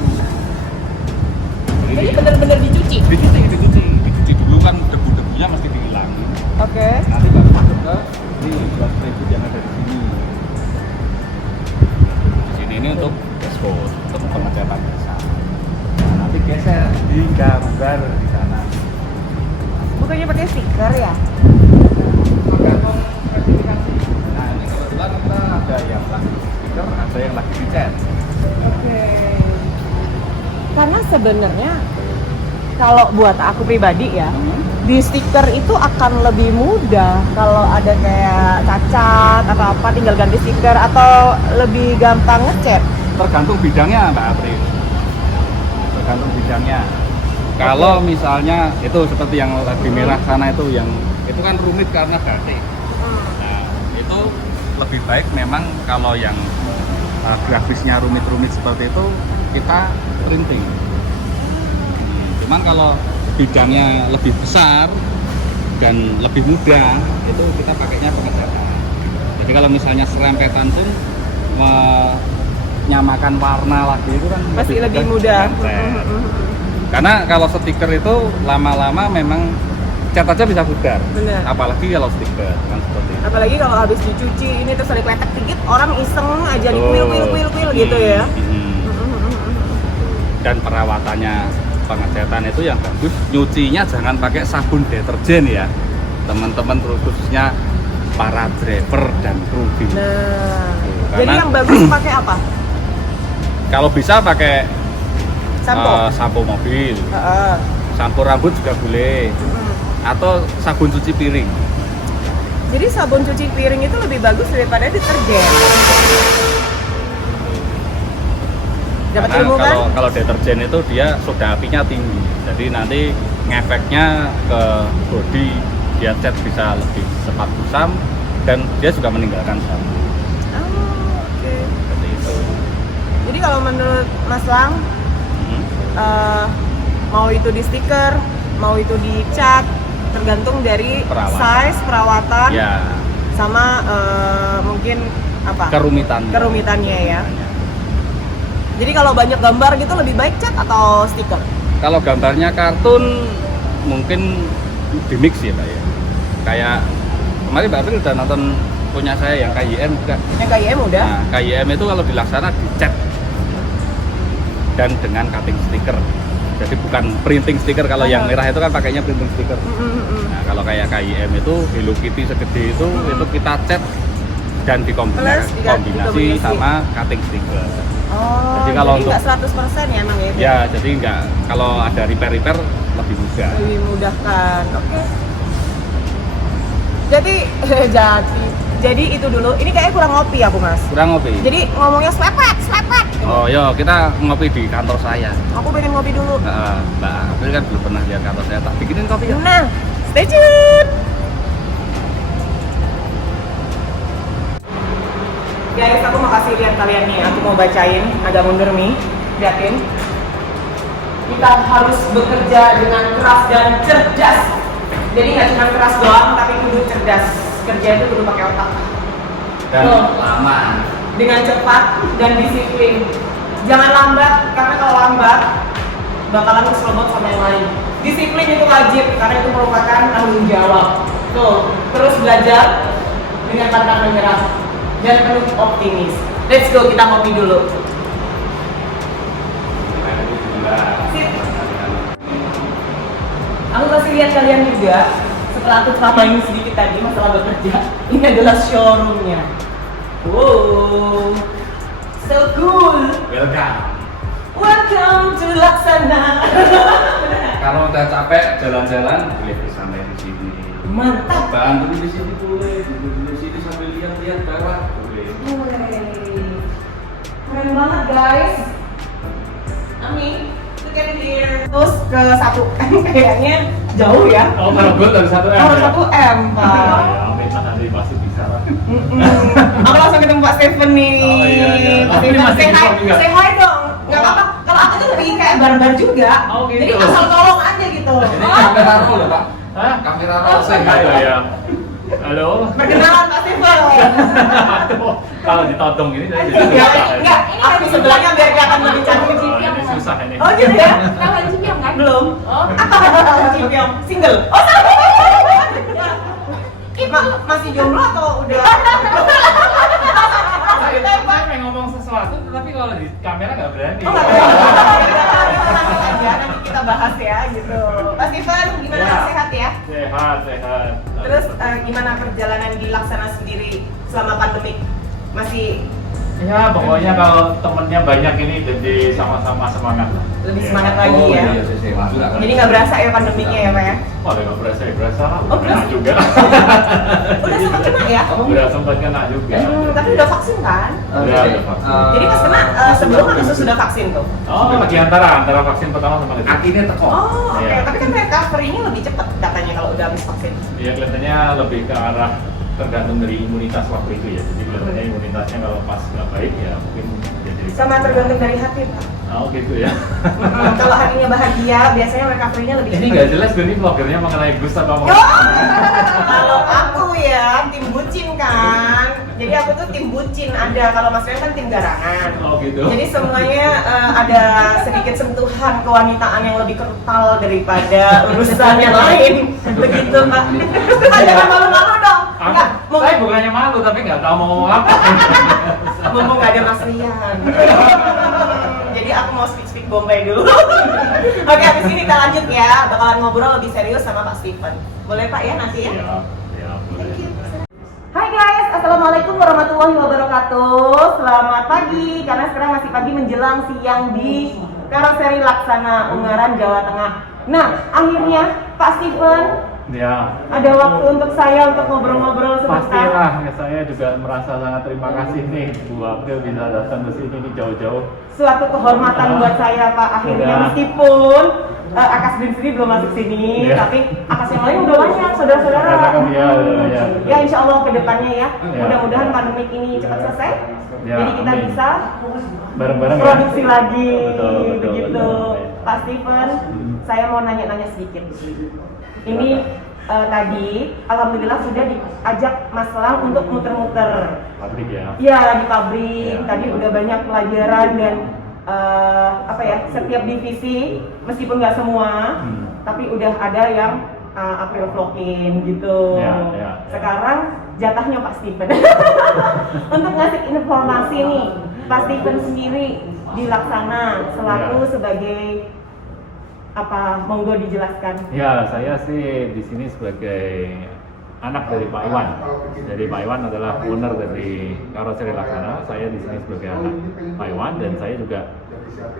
Jadi bener-bener dicuci. Dicuci dulu kan debu-debunya mesti dihilangin. Oke. Nanti baru masuk ke ini buat spray boot yang ada di sini. Di sini ini untuk dashboard, untuk pengecatan dasar. Nah, nanti geser di gambar di sana. Bukannya pakai stiker ya? Tergantung spesifikasi. Nah, ini kebetulan kita ada yang lagi stiker, ada yang lagi dicat. Oke. Karena sebenarnya kalau buat aku pribadi ya, di stiker itu akan lebih mudah kalau ada kayak cacat atau apa tinggal ganti stiker atau lebih gampang ngecat. Tergantung bidangnya Mbak April. Tergantung bidangnya. Kalau misalnya itu seperti yang lagi merah sana itu kan rumit karena batik. Nah, itu lebih baik memang kalau yang grafisnya rumit-rumit seperti itu kita printing. Cuman kalau bidangnya lebih besar dan lebih mudah itu kita pakainya pengecetan. Jadi kalau misalnya serempetan pun menyamakan warna lagi itu kan Pasti lebih mudah. ngecat. Karena kalau stiker itu lama-lama memang cat aja bisa pudar. Bener. Apalagi kalau stiker kan seperti itu. Apalagi kalau habis dicuci ini terus ada kletek dikit, orang iseng aja di kuil gitu ya. Dan perawatannya pengecetan itu yang bagus, nyucinya jangan pakai sabun deterjen ya teman-teman, khususnya para driver dan kru bis. Nah, Karena- jadi yang bagus pakai apa? Kalau bisa pakai Sampo. sampo mobil, Heeh. sampo rambut juga boleh, atau sabun cuci piring. Jadi sabun cuci piring itu lebih bagus daripada deterjen. Dapat Karena ilmu kan? kalau deterjen itu dia soda apinya tinggi, jadi nanti ngefeknya ke bodi, dia cat bisa lebih cepat kusam dan dia juga meninggalkan sampah. Oh, oke. Seperti itu. Jadi kalau menurut Mas Lang, mau itu di stiker, mau itu di cat, tergantung dari Perawatan. size, perawatan, Ya, sama mungkin apa? Kerumitannya ya. Jadi kalau banyak gambar gitu lebih baik cat atau stiker? Kalau gambarnya kartun mungkin di mix ya Pak ya. Kayak kemarin Mbak April udah nonton punya saya yang KYM juga. Yang KIM udah? Nah, KYM itu kalau dilaksana dicat dan dengan cutting stiker. Jadi bukan printing stiker, kalau yang merah itu kan pakainya printing stiker. Nah, kalau kayak KYM itu Hello Kitty segede itu kita cat dan Plus dikombinasi sama cutting stiker. Oh, Jadi kalau jadi untuk- nggak 100% ya emang ya? Ya, jadi enggak, kalau ada repair lebih mudah. Lebih memudahkan. Oke. Jadi itu dulu. Ini kayaknya kurang ngopi aku Mas. Kurang ngopi. Jadi ngomongnya slepet. Oh, yo kita ngopi di kantor saya. Aku pengen ngopi dulu. Mbak April kan belum pernah lihat kantor saya, tak bikinin kopi ya. Nah, stay tune. Guys, aku mau kasih lihat kalian nih. Aku mau bacain, agak mundur nih. Liatin. Kita harus bekerja dengan keras dan cerdas. Jadi nggak cuma keras doang, tapi kudu cerdas. Kerja itu kudu pakai otak. Dan Oh. lama. Dengan cepat dan disiplin. Jangan lambat, karena kalau lambat bakalan keselobot sama yang lain. Disiplin itu wajib, karena itu merupakan tanggung jawab. Tuh, terus belajar dengan pantang menyerah dan penuh optimis. Let's go, kita ngopi dulu. Sip. Aku kasih lihat kalian juga, setelah aku ceramain sedikit tadi masalah bekerja, ini adalah showroomnya. Wow, so cool. Welcome to Laksana. Kalau udah capek jalan-jalan, boleh santai di sini. Mantap. Bantu di sini boleh, duduk di sini sambil lihat-lihat bawah boleh. Keren banget guys. Ami, look at it here. Terus ke 1M kayaknya jauh ya. Oh, kalau gue dari 1M Kalau ya? 1M Pak. Ya, minta nanti pasti bisa lah. Aku langsung ketemu Pak Steven nih. Oh, iya, iya. Pak Tapi Steven, masih say hi, di shop juga? say hi dong. Gak apa-apa. Kalau aku tuh lebih kayak barbar juga. Oh, gitu. Jadi asal tolong aja gitu. Ini kamera roll ya Pak? Hah? Kamera Oh, roll saya Iya, iya. Halo? Perkenalan Pak Steven. Aduh, kalau ditodong gini saya jadi Enggak, susah. enggak. Aku di sebelahnya biar kelihatan lebih cantik. Oh, ini susah ini. Oh gitu ya? Tahu Cipiong kan? Belum. Oh. Cipiong single. Oh sama. Masih jomblo atau udah? Saya pengen ngomong sesuatu, tapi kalau di kamera nggak berani. Oh nggak apa-apa. Ya, nanti kita bahas ya gitu. Pak Steven, gimana Ya. sehat ya? Sehat, sehat. Terus gimana perjalanan di Laksana sendiri selama pandemik? Masih Ya, pokoknya kalau temennya banyak ini jadi sama-sama semangat lah. lebih Ya. semangat lagi Oh ya? iya, saya juga. Jadi nggak berasa ya pandemiknya ya Pak ya? Wah, nggak berasa ya, berasa lah. Oh, berasa? Kena juga. Udah sempat kena ya? Udah sempat kena juga. Tapi udah vaksin kan? Udah vaksin. Jadi pas kena sebelum atau sesudah vaksin tuh? Oh, di antara vaksin pertama sama kedua. Kakinya teko. Oh, oke. Iya. Tapi kan recovery-nya lebih cepat katanya kalau udah habis vaksin. Ya kelihatannya lebih ke arah tergantung dari imunitas waktu itu ya. Jadi kelihatannya imunitasnya kalau pas nggak baik ya mungkin jadi. Sama tergantung dari hati, Pak. Oh gitu ya. Kalau harinya bahagia, biasanya recovery-nya lebih Ini nggak jelas nih vlogernya mengenai bus apa Oh, kalau aku ya tim bucin kan, jadi aku tuh tim bucin ada. Kalau Mas Rian kan tim garangan. Oh gitu. Jadi semuanya ada sedikit sentuhan kewanitaan yang lebih kental daripada urusan yang lain. Begitu Pak. Jangan malu-malu dong. Enggak, Saya bukannya malu tapi nggak tahu mau ngomong apa. ngomong nggak ada Mas Rian. Jadi aku mau speak Bombay dulu. Oke, habis ini kita lanjut ya. Bakalan ngobrol lebih serius sama Pak Steven. Boleh Pak ya nanti ya? Ya boleh. Hai guys, assalamualaikum warahmatullahi wabarakatuh. Selamat pagi, karena sekarang masih pagi menjelang siang di Karoseri Laksana, Ungaran, Jawa Tengah. Nah, akhirnya Pak Steven Ya. ada waktu untuk saya untuk ngobrol-ngobrol sebentar. Pastilah, ya, saya juga merasa sangat terima kasih nih Bu April bisa datang ke sini nih jauh-jauh. Suatu kehormatan buat saya Pak. Akhirnya Ya. meskipun Akas Green sendiri belum masuk sini, Ya. tapi Akas yang lain udah banyak saudara-saudara. Ya, udah banyak. Ya insya Allah kedepannya ya, Ya. mudah-mudahan pandemik ini cepat selesai. Ya, Jadi kita amin. bisa Bareng-bareng ya. produksi lagi, Betul, begitu. betul. Pak Steven, saya mau nanya-nanya sedikit. Ini tadi, alhamdulillah sudah diajak Mas Lang untuk muter-muter. Pabrik ya. Iya, di pabrik. Ya. Tadi udah banyak pelajaran dan setiap divisi, meskipun nggak semua, tapi udah ada yang April vlogin gitu. Ya. Sekarang jatahnya Pak Steven untuk ngasih informasi nih. Pak Steven sendiri di Laksana selaku Ya. sebagai apa? Monggo dijelaskan. Ya, saya sih di sini sebagai anak dari Pak Iwan. Jadi Pak Iwan adalah owner dari Karoseri Laksana. Saya di sini sebagai anak Pak Iwan dan saya juga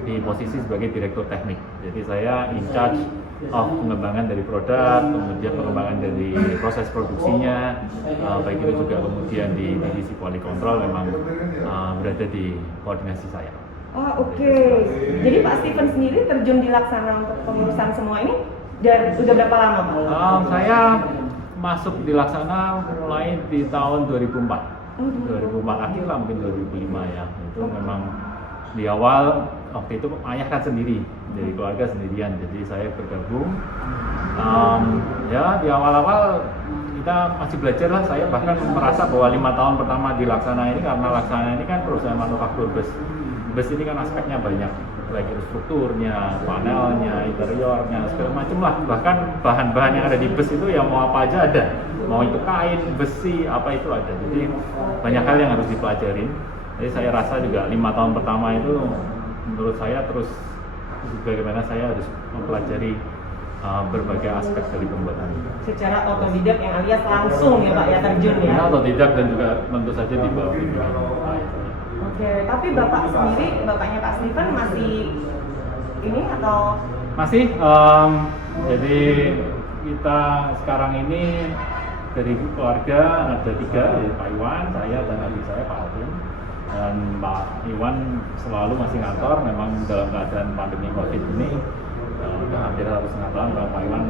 di posisi sebagai direktur teknik. Jadi saya in charge of pengembangan dari produk, kemudian pengembangan dari proses produksinya, baik itu juga kemudian di divisi quality control memang berada di koordinasi saya. Oh oke. Jadi Pak Steven sendiri terjun di Laksana untuk pengurusan semua ini udah berapa lama Pak? Saya masuk di Laksana mulai di tahun 2004. 2004 akhir lah, mungkin 2005 ya. Itu memang di awal waktu itu ayah kan sendiri, dari keluarga sendirian. Jadi saya bergabung. Ya di awal-awal kita masih belajar lah. Saya bahkan merasa bahwa 5 tahun pertama di Laksana ini, karena Laksana ini kan perusahaan manufaktur bus. Bus ini kan aspeknya banyak, baik itu strukturnya, panelnya, interiornya, segala macam lah. Bahkan bahan-bahan yang ada di bus itu ya mau apa aja ada, mau itu kain, besi, apa itu ada. Jadi banyak hal yang harus dipelajarin. Jadi saya rasa juga 5 tahun pertama itu menurut saya terus bagaimana saya harus mempelajari berbagai aspek dari pembuatan ini. Secara otodidak yang alias langsung ya Pak ya terjun ya? Ya, otodidak dan juga tentu saja di bawah bimbingan. Oke, tapi Bapak sendiri, bapaknya Pak Steven masih ini atau? Masih, jadi kita sekarang ini dari keluarga ada 3, yaitu Pak Iwan, saya dan adik saya Pak Alvin. Dan Pak Iwan selalu masih ngantor, memang dalam keadaan pandemi COVID ini hampir harus ngantor, kalau Pak Iwan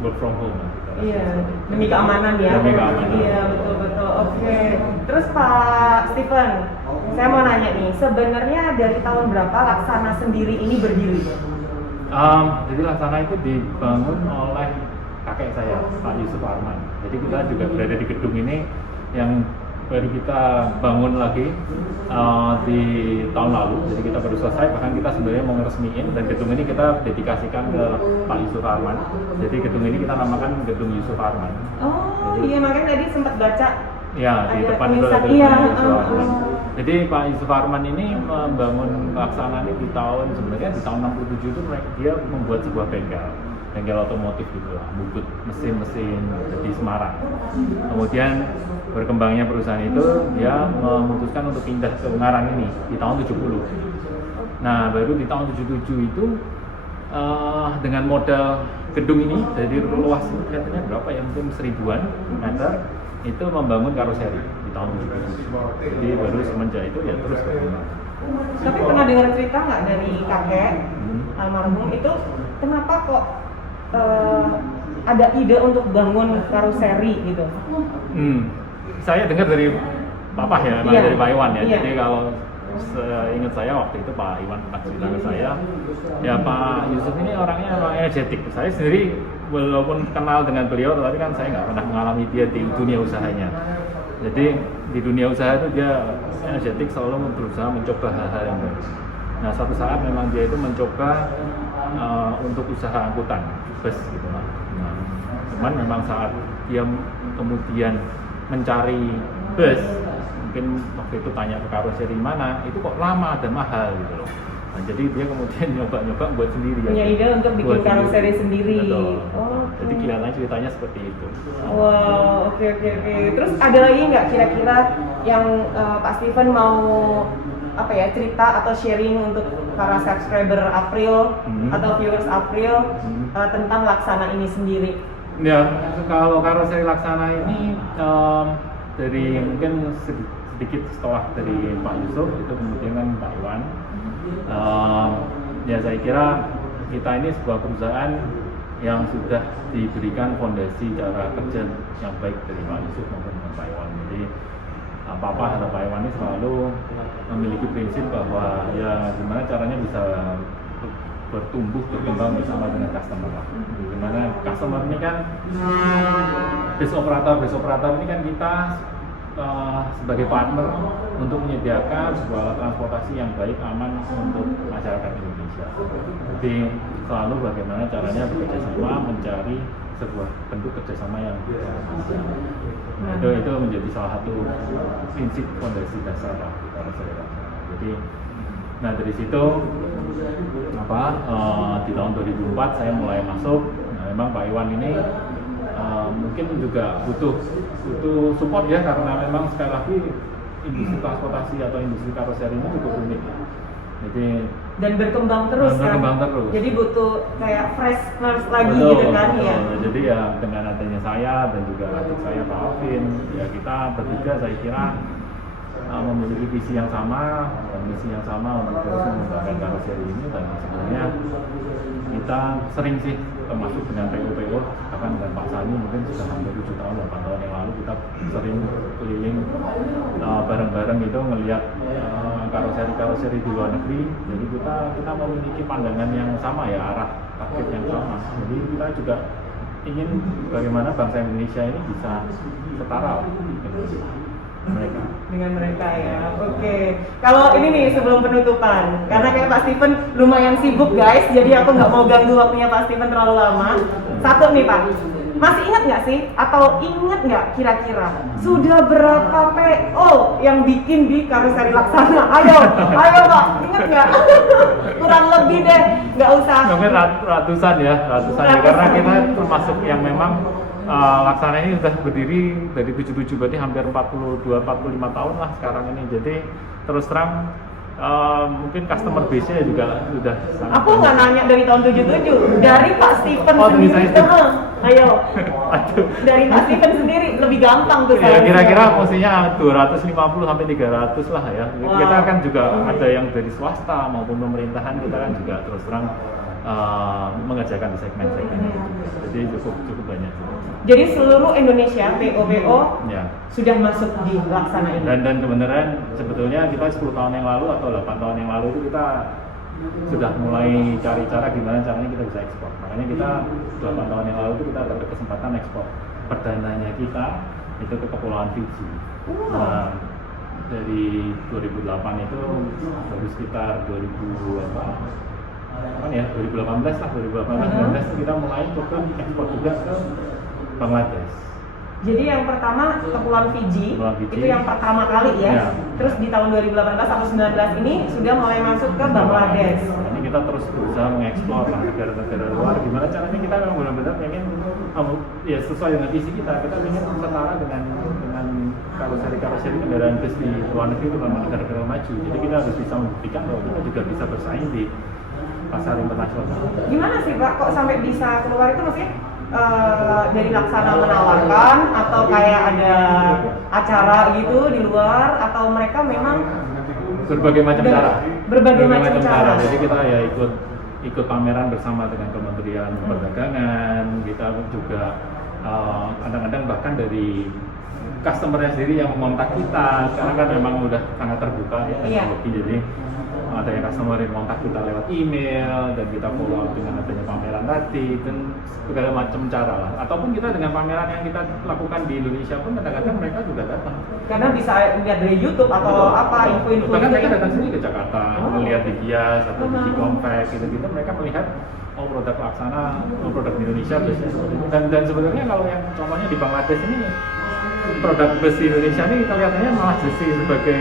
work from home. Iya, demi keamanan ya? Demi keamanan. Iya, betul-betul. Oke. Terus Pak Steven, saya mau nanya nih, sebenarnya dari tahun berapa Laksana sendiri ini berdiri? Jadi Laksana itu dibangun oleh kakek saya, Pak Yusuf Arman. Jadi kita juga berada di gedung ini yang baru kita bangun lagi di tahun lalu. Jadi kita baru selesai, bahkan kita sebenarnya mau ngeresmiin, dan gedung ini kita dedikasikan ke Pak Yusuf Arman. Jadi gedung ini kita namakan Gedung Yusuf Arman. Oh iya, makanya tadi sempat baca. Ya, di ada depan itu tulisan, ada iya, Gedung Yusuf Arman. Jadi Pak Yusuf Arman ini membangun Laksana ini di tahun 67 itu dia membuat sebuah bengkel otomotif gitu lah, bubut mesin-mesin di Semarang. Kemudian berkembangnya perusahaan itu, dia memutuskan untuk pindah ke Ungaran ini di tahun 70. Nah, baru di tahun 77 itu dengan modal gedung ini, jadi luas katanya berapa ya, mungkin 1000-an meter, itu membangun karoseri di tahun 77. Jadi baru semenjak itu ya terus berkembang. Tapi pernah dengar cerita nggak dari kakek almarhum itu, kenapa kok ada ide untuk bangun karoseri gitu? Saya dengar dari Papa ya, Iya. dari Pak Iwan ya. Iya. Jadi kalau Seingat saya waktu itu Pak Iwan pernah cerita ke saya, ya Pak Yusuf ini orangnya emang energetik. Saya sendiri walaupun kenal dengan beliau, tapi kan saya nggak pernah mengalami dia di dunia usahanya. Jadi di dunia usaha itu dia energetik, selalu berusaha mencoba hal-hal yang baru. Nah suatu saat memang dia itu mencoba untuk usaha angkutan bus gitu lah. Nah, cuman memang saat dia kemudian mencari bus, mungkin waktu itu tanya ke karoseri mana, itu kok lama dan mahal gitu loh. Nah, jadi dia kemudian nyoba-nyoba buat sendiri. Punya ide untuk bikin karoseri sendiri. Betul. Oh, jadi kelihatannya ceritanya seperti itu. Wow, oke. Terus ada lagi nggak kira-kira yang Pak Steven mau apa ya cerita atau sharing untuk para subscriber April atau viewers April tentang Laksana ini sendiri? Ya, kalau karoseri Laksana ini dari mungkin sedikit setelah dari Pak Yusuf itu kemudian kan Pak Iwan. Ya saya kira kita ini sebuah perusahaan yang sudah diberikan fondasi cara kerja yang baik dari Pak Yusuf maupun dengan Pak Iwan. Jadi apa-apa ada Pak Iwan ini selalu memiliki prinsip bahwa ya gimana caranya bisa bertumbuh berkembang bersama dengan customer lah. Gimana customer ini kan bus operator ini kan kita sebagai partner untuk menyediakan sebuah alat transportasi yang baik, aman untuk masyarakat Indonesia. Jadi selalu bagaimana caranya bekerjasama mencari sebuah bentuk kerjasama yang itu menjadi salah satu prinsip fondasi dasar lah karoseri Laksana. Jadi, nah dari situ di tahun 2004 saya mulai masuk. Nah, memang Pak Iwan ini mungkin juga butuh support ya, karena memang sekali lagi industri transportasi atau industri karoseri ini cukup unik ya. Jadi dan berkembang terus kan. Jadi butuh kayak fresh lagi gitu kan ya. Jadi ya dengan adanya saya dan juga adik saya Pak Alvin, ya kita bertiga saya kira memiliki visi yang sama dan misi yang sama untuk terus mengembangkan karoseri ini. Dan sebenarnya kita sering sih termasuk dengan PO bahkan dengan Pak Sani mungkin sudah hampir 7 tahun 8 tahun yang lalu kita sering keliling bareng-bareng itu melihat karoseri di luar negeri. Jadi kita memiliki pandangan yang sama ya, arah target yang sama. Jadi kita juga ingin bagaimana bangsa Indonesia ini bisa setara dengan mereka ya. Oke. Kalau ini nih sebelum penutupan, karena kayak Pak Steven lumayan sibuk guys, jadi aku nggak mau ganggu waktunya Pak Steven terlalu lama. Satu nih Pak, masih ingat nggak sih? Atau ingat nggak kira-kira sudah berapa PO yang bikin di karoseri Laksana? Ayo Pak, ingat nggak? Kurang lebih deh, nggak usah. Mungkin ratusan ya, karena kita termasuk yang memang Laksana ini sudah berdiri dari 77, berarti hampir 42-45 tahun lah sekarang ini. Jadi terus terang mungkin customer base-nya juga sudah sangat. Aku nggak nanya dari tahun 77, dari Pak Steven sendiri. Ayo. Dari Pak Steven sendiri lebih gampang tuh. Ya kira-kira posisinya 250 sampai 300 lah ya. Wow. Kita kan juga ada yang dari swasta maupun pemerintahan, kita kan juga terus terang mengerjakan di segmen-segmen itu. Jadi cukup banyak. Jadi seluruh Indonesia PO ya sudah masuk di Laksana ini. Dan kebenaran sebetulnya kita 10 tahun yang lalu atau 8 tahun yang lalu itu kita sudah mulai cari cara gimana caranya kita bisa ekspor. Makanya kita 8 tahun yang lalu itu kita dapat kesempatan ekspor perdananya kita itu ke Kepulauan Fiji. Nah, dari 2008 itu baru sekitar 2018 kita mulai coba ekspor juga ke Bangladesh. Jadi yang pertama Kepulauan Fiji, itu yang pertama kali ya. Terus di tahun 2018 atau 2019 ini sudah mulai masuk ke Bangladesh. Ini kita terus berusaha mengeksplor negara-negara luar. Gimana caranya kita memang benar-benar ingin ya sesuai dengan visi kita ingin setara dengan karoseri kendaraan bus di luar negeri itu memang negara-negara maju. Jadi kita harus bisa membuktikan bahwa kita juga bisa bersaing di pasar internasional. Gimana sih Pak, kok sampai bisa keluar itu maksudnya dari Laksana menawarkan atau kayak ada acara gitu di luar atau mereka memang berbagai macam cara. Berbagai macam cara. Jadi kita ya ikut pameran bersama dengan Kementerian Perdagangan. Kita juga kadang-kadang bahkan dari customer-nya sendiri yang mengontak kita. Sekarang kan memang udah sangat terbuka ya teknologi, jadi ada yang customer yang kontak kita lewat email dan kita follow up dengan adanya pameran tadi dan segala macam cara lah. Ataupun kita dengan pameran yang kita lakukan di Indonesia pun kadang-kadang mereka juga datang. Karena bisa lihat dari YouTube atau apa info-info. Bahkan mereka datang sendiri ke Jakarta, melihat di Gias atau di Compact gitu-gitu, mereka melihat produk Laksana, produk di Indonesia biasanya seperti itu. Dan sebenarnya kalau yang contohnya di Bangladesh ini produk bus di Indonesia ini kelihatannya malah jadi sebagai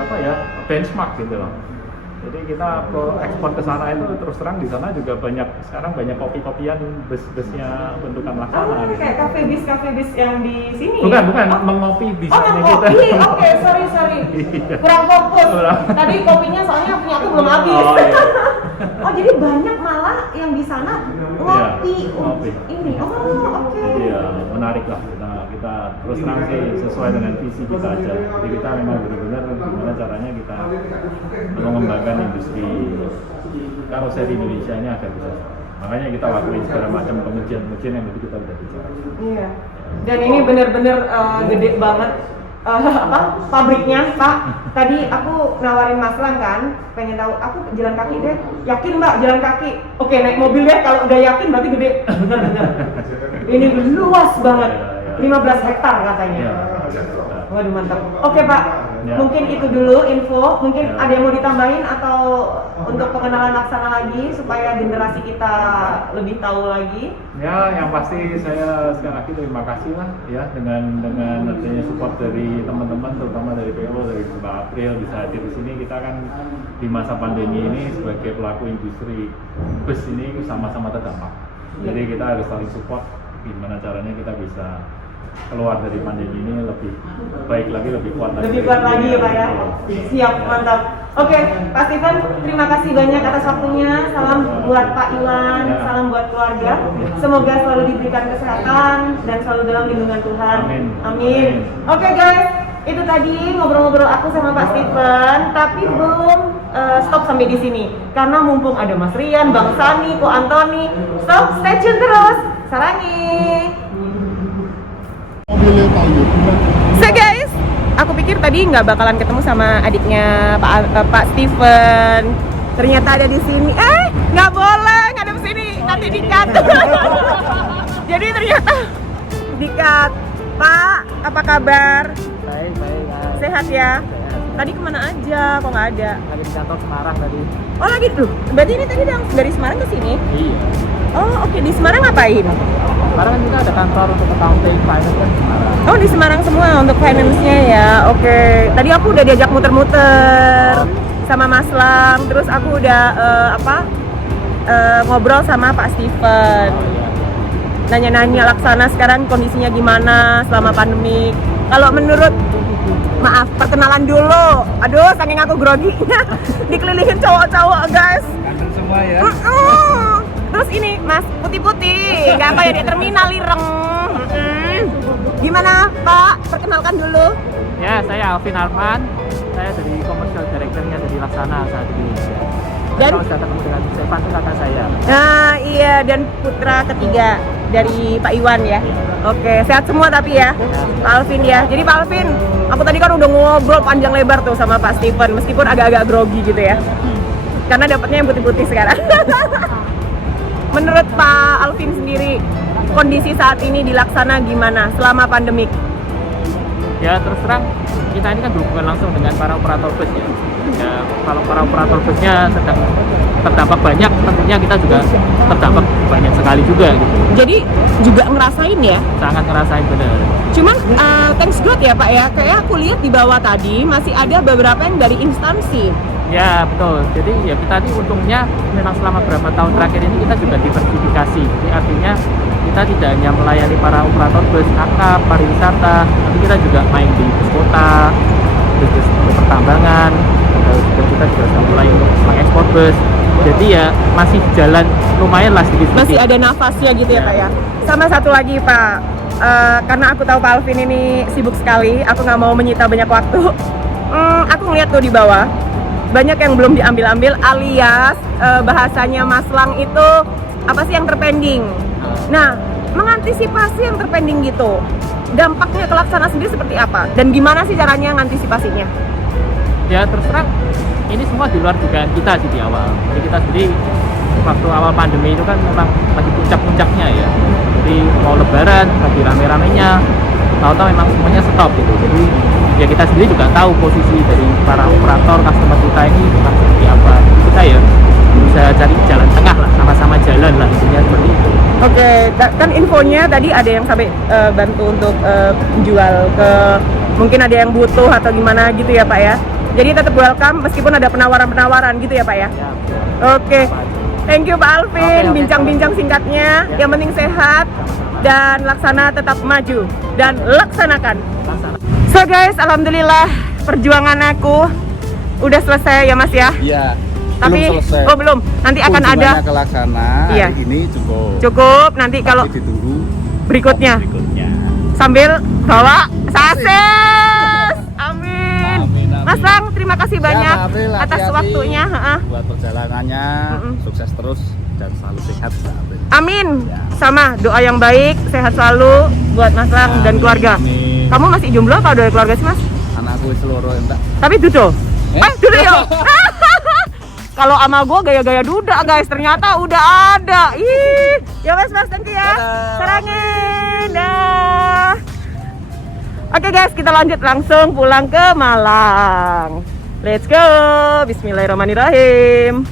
apa ya, benchmark gitu loh. Jadi kita ekspor ke sana itu terus terang di sana juga sekarang banyak kopi-kopian bus-busnya bentukan Laksana. Ini kayak cafe bis yang di sini. Bukan, mengopi desainnya kita. Oke, sorry. Kurang fokus. Tadi kopinya soalnya punya aku belum habis. Iya. Oh, jadi banyak malah yang di sana ngopi. Ini. Oh, oke. Jadi ya menarik lah kita terus terang sih sesuai dengan visi kita aja. Jadi kita memang benar-benar gimana caranya kita mengembangkan industri karoseri Indonesia ini agar bisa. Makanya kita lakuin segala macam pengujian yang tadi kita udah bicara. Iya. Dan ini benar-benar gede banget pabriknya, Pak. Tadi aku nawarin Mas Lang kan, pengen tahu aku jalan kaki deh. Yakin Mbak jalan kaki? Oke, naik mobil deh. Kalau udah yakin berarti gede. Benar. Ini luas banget. 15 hektar katanya. Waduh, mantap. Oke, Pak. Mungkin itu dulu info. Mungkin ada yang mau ditambahin atau untuk pengenalan Laksana lagi supaya generasi kita lebih tahu lagi. Ya, yang pasti saya sekali lagi terima kasih lah ya dengan adanya support dari teman-teman, terutama dari PO, dari Mbak April bisa hadir di sini. Kita kan di masa pandemi ini sebagai pelaku industri bus ini sama-sama terdampak. Jadi kita harus saling support gimana caranya kita bisa keluar dari pandemi ini lebih baik lagi, lebih kuat lagi. Lebih kuat lagi ya Pak ya. Siap, mantap. Oke, Pak Steven, terima kasih banyak atas waktunya. Salam buat Pak Iwan, salam buat keluarga. Semoga selalu diberikan kesehatan dan selalu dalam lindungan Tuhan. Amin. Oke guys, itu tadi ngobrol-ngobrol aku sama Pak Steven, tapi belum stop sampai di sini. Karena mumpung ada Mas Rian, Bang Sani, Ko Antoni, stop, stay tune terus. Sarangi. So guys, aku pikir tadi nggak bakalan ketemu sama adiknya Pak Steven. Ternyata ada di sini. Nggak boleh ngadep sini, nanti di-cut. Jadi ternyata di-cut. Pak, apa kabar? Baik. Sehat ya? Tadi kemana aja? Kok nggak ada? Lagi di kantor Semarang tadi. Oh lagi tuh. Berarti ini tadi dari Semarang ke sini? Iya. Oh oke. Di Semarang ngapain? Semarang kan juga ada kantor untuk accounting finance kan Semarang. Oh di Semarang semua untuk finance-nya ya. Oke. Tadi aku udah diajak muter-muter sama Mas Lang. Terus aku udah ngobrol sama Pak Steven. Nanya-nanya Laksana sekarang kondisinya gimana selama pandemi. Kalau menurut, maaf, perkenalan dulu. Aduh, saking aku grogi. Dikelilingin cowok-cowok, guys. Kantor semua ya. Terus ini, Mas, putih-putih. Nggak kayak di terminal, ireng. Gimana, Pak? Perkenalkan dulu. Ya, saya Alvin Arman. Saya dari Commercial Director-nya dari Laksana saat ini. Dan kalau sudah ketemu dengan Stefan itu kakak saya. Nah, iya, dan putra ketiga dari Pak Iwan ya. Oke, sehat semua tapi ya, Pak Alvin ya. Jadi Pak Alvin, aku tadi kan udah ngobrol panjang lebar tuh sama Pak Steven, meskipun agak-agak grogi gitu ya. Karena dapatnya yang putih-putih sekarang. Menurut Pak Alvin sendiri, kondisi saat ini di Laksana gimana selama pandemik? Ya, terus terang kita ini kan berhubungan langsung dengan para operator bus ya. Ya, kalau para operator busnya sedang terdampak banyak, tentunya kita juga terdampak banyak sekali juga gitu. Jadi juga ngerasain ya? Sangat ngerasain bener. Cuman thanks God ya Pak ya, kayak aku lihat di bawah tadi masih ada beberapa yang dari instansi. Ya betul, jadi ya kita ini untungnya memang selama beberapa tahun terakhir ini kita juga diversifikasi. Jadi artinya kita tidak hanya melayani para operator bus akap, pariwisata, tapi kita juga main di bus kota, bus pertambangan, dan kita juga sudah mulai untuk mengekspor bus. Jadi ya masih jalan lumayan lah sedikit. Masih ada nafasnya gitu ya Pak ya. Sama satu lagi Pak, karena aku tahu Pak Alvin ini sibuk sekali, aku nggak mau menyita banyak waktu. Aku ngeliat tuh di bawah, banyak yang belum diambil-ambil, alias bahasanya Mas Lang itu, apa sih yang terpending. Nah, mengantisipasi yang terpending gitu, dampaknya ke Laksana sendiri seperti apa? Dan gimana sih caranya ngantisipasinya? Ya terus terang ini semua di luar dugaan kita sih di awal. Jadi kita sendiri waktu awal pandemi itu kan memang lagi puncak-puncaknya ya. Jadi mau lebaran lagi rame-ramenya, tahu-tahu memang semuanya stop gitu. Jadi ya kita sendiri juga tahu posisi dari para operator customer kita ini memang seperti apa. Jadi kita ya bisa cari jalan tengah lah, sama-sama jalan lah intinya seperti itu. Oke, kan infonya tadi ada yang sampai bantu untuk jual ke, mungkin ada yang butuh atau gimana gitu ya Pak ya. Jadi tetap welcome meskipun ada penawaran-penawaran gitu ya Pak ya. Ya, Oke, thank you Pak Alvin, Oke. bincang-bincang singkatnya. Ya. Yang penting sehat dan Laksana tetap maju dan laksanakan. laksana. So guys, alhamdulillah perjuangan aku udah selesai ya Mas ya. Iya. Tapi belum selesai. oh belum, nanti akan ada Kunjungannya ke Laksana Iya. hari ini cukup. cukup nanti kalau Tapi ditunggu berikutnya berikutnya. sambil bawa sases. Amin. Amin, amin. Mas Lang, terima kasih banyak Ya, April, atas hati-hati waktunya. Heeh. Buat perjalanannya sukses terus dan selalu sehat Mbak April. Amin. Sama doa yang baik, sehat selalu buat Mas Lang dan Amin, keluarga. amin. Kamu masih jomblo apa udah ada keluarga sih Mas? Anakku seluruh entak. Tapi dudo. Eh? Dudo yo. Kalau sama gue gaya-gaya duda guys, ternyata udah ada. Ih, ya Mas, thank you ya. Dadah. Sarangin. Dah. Oke guys, kita lanjut langsung pulang ke Malang. Let's go. Bismillahirrahmanirrahim.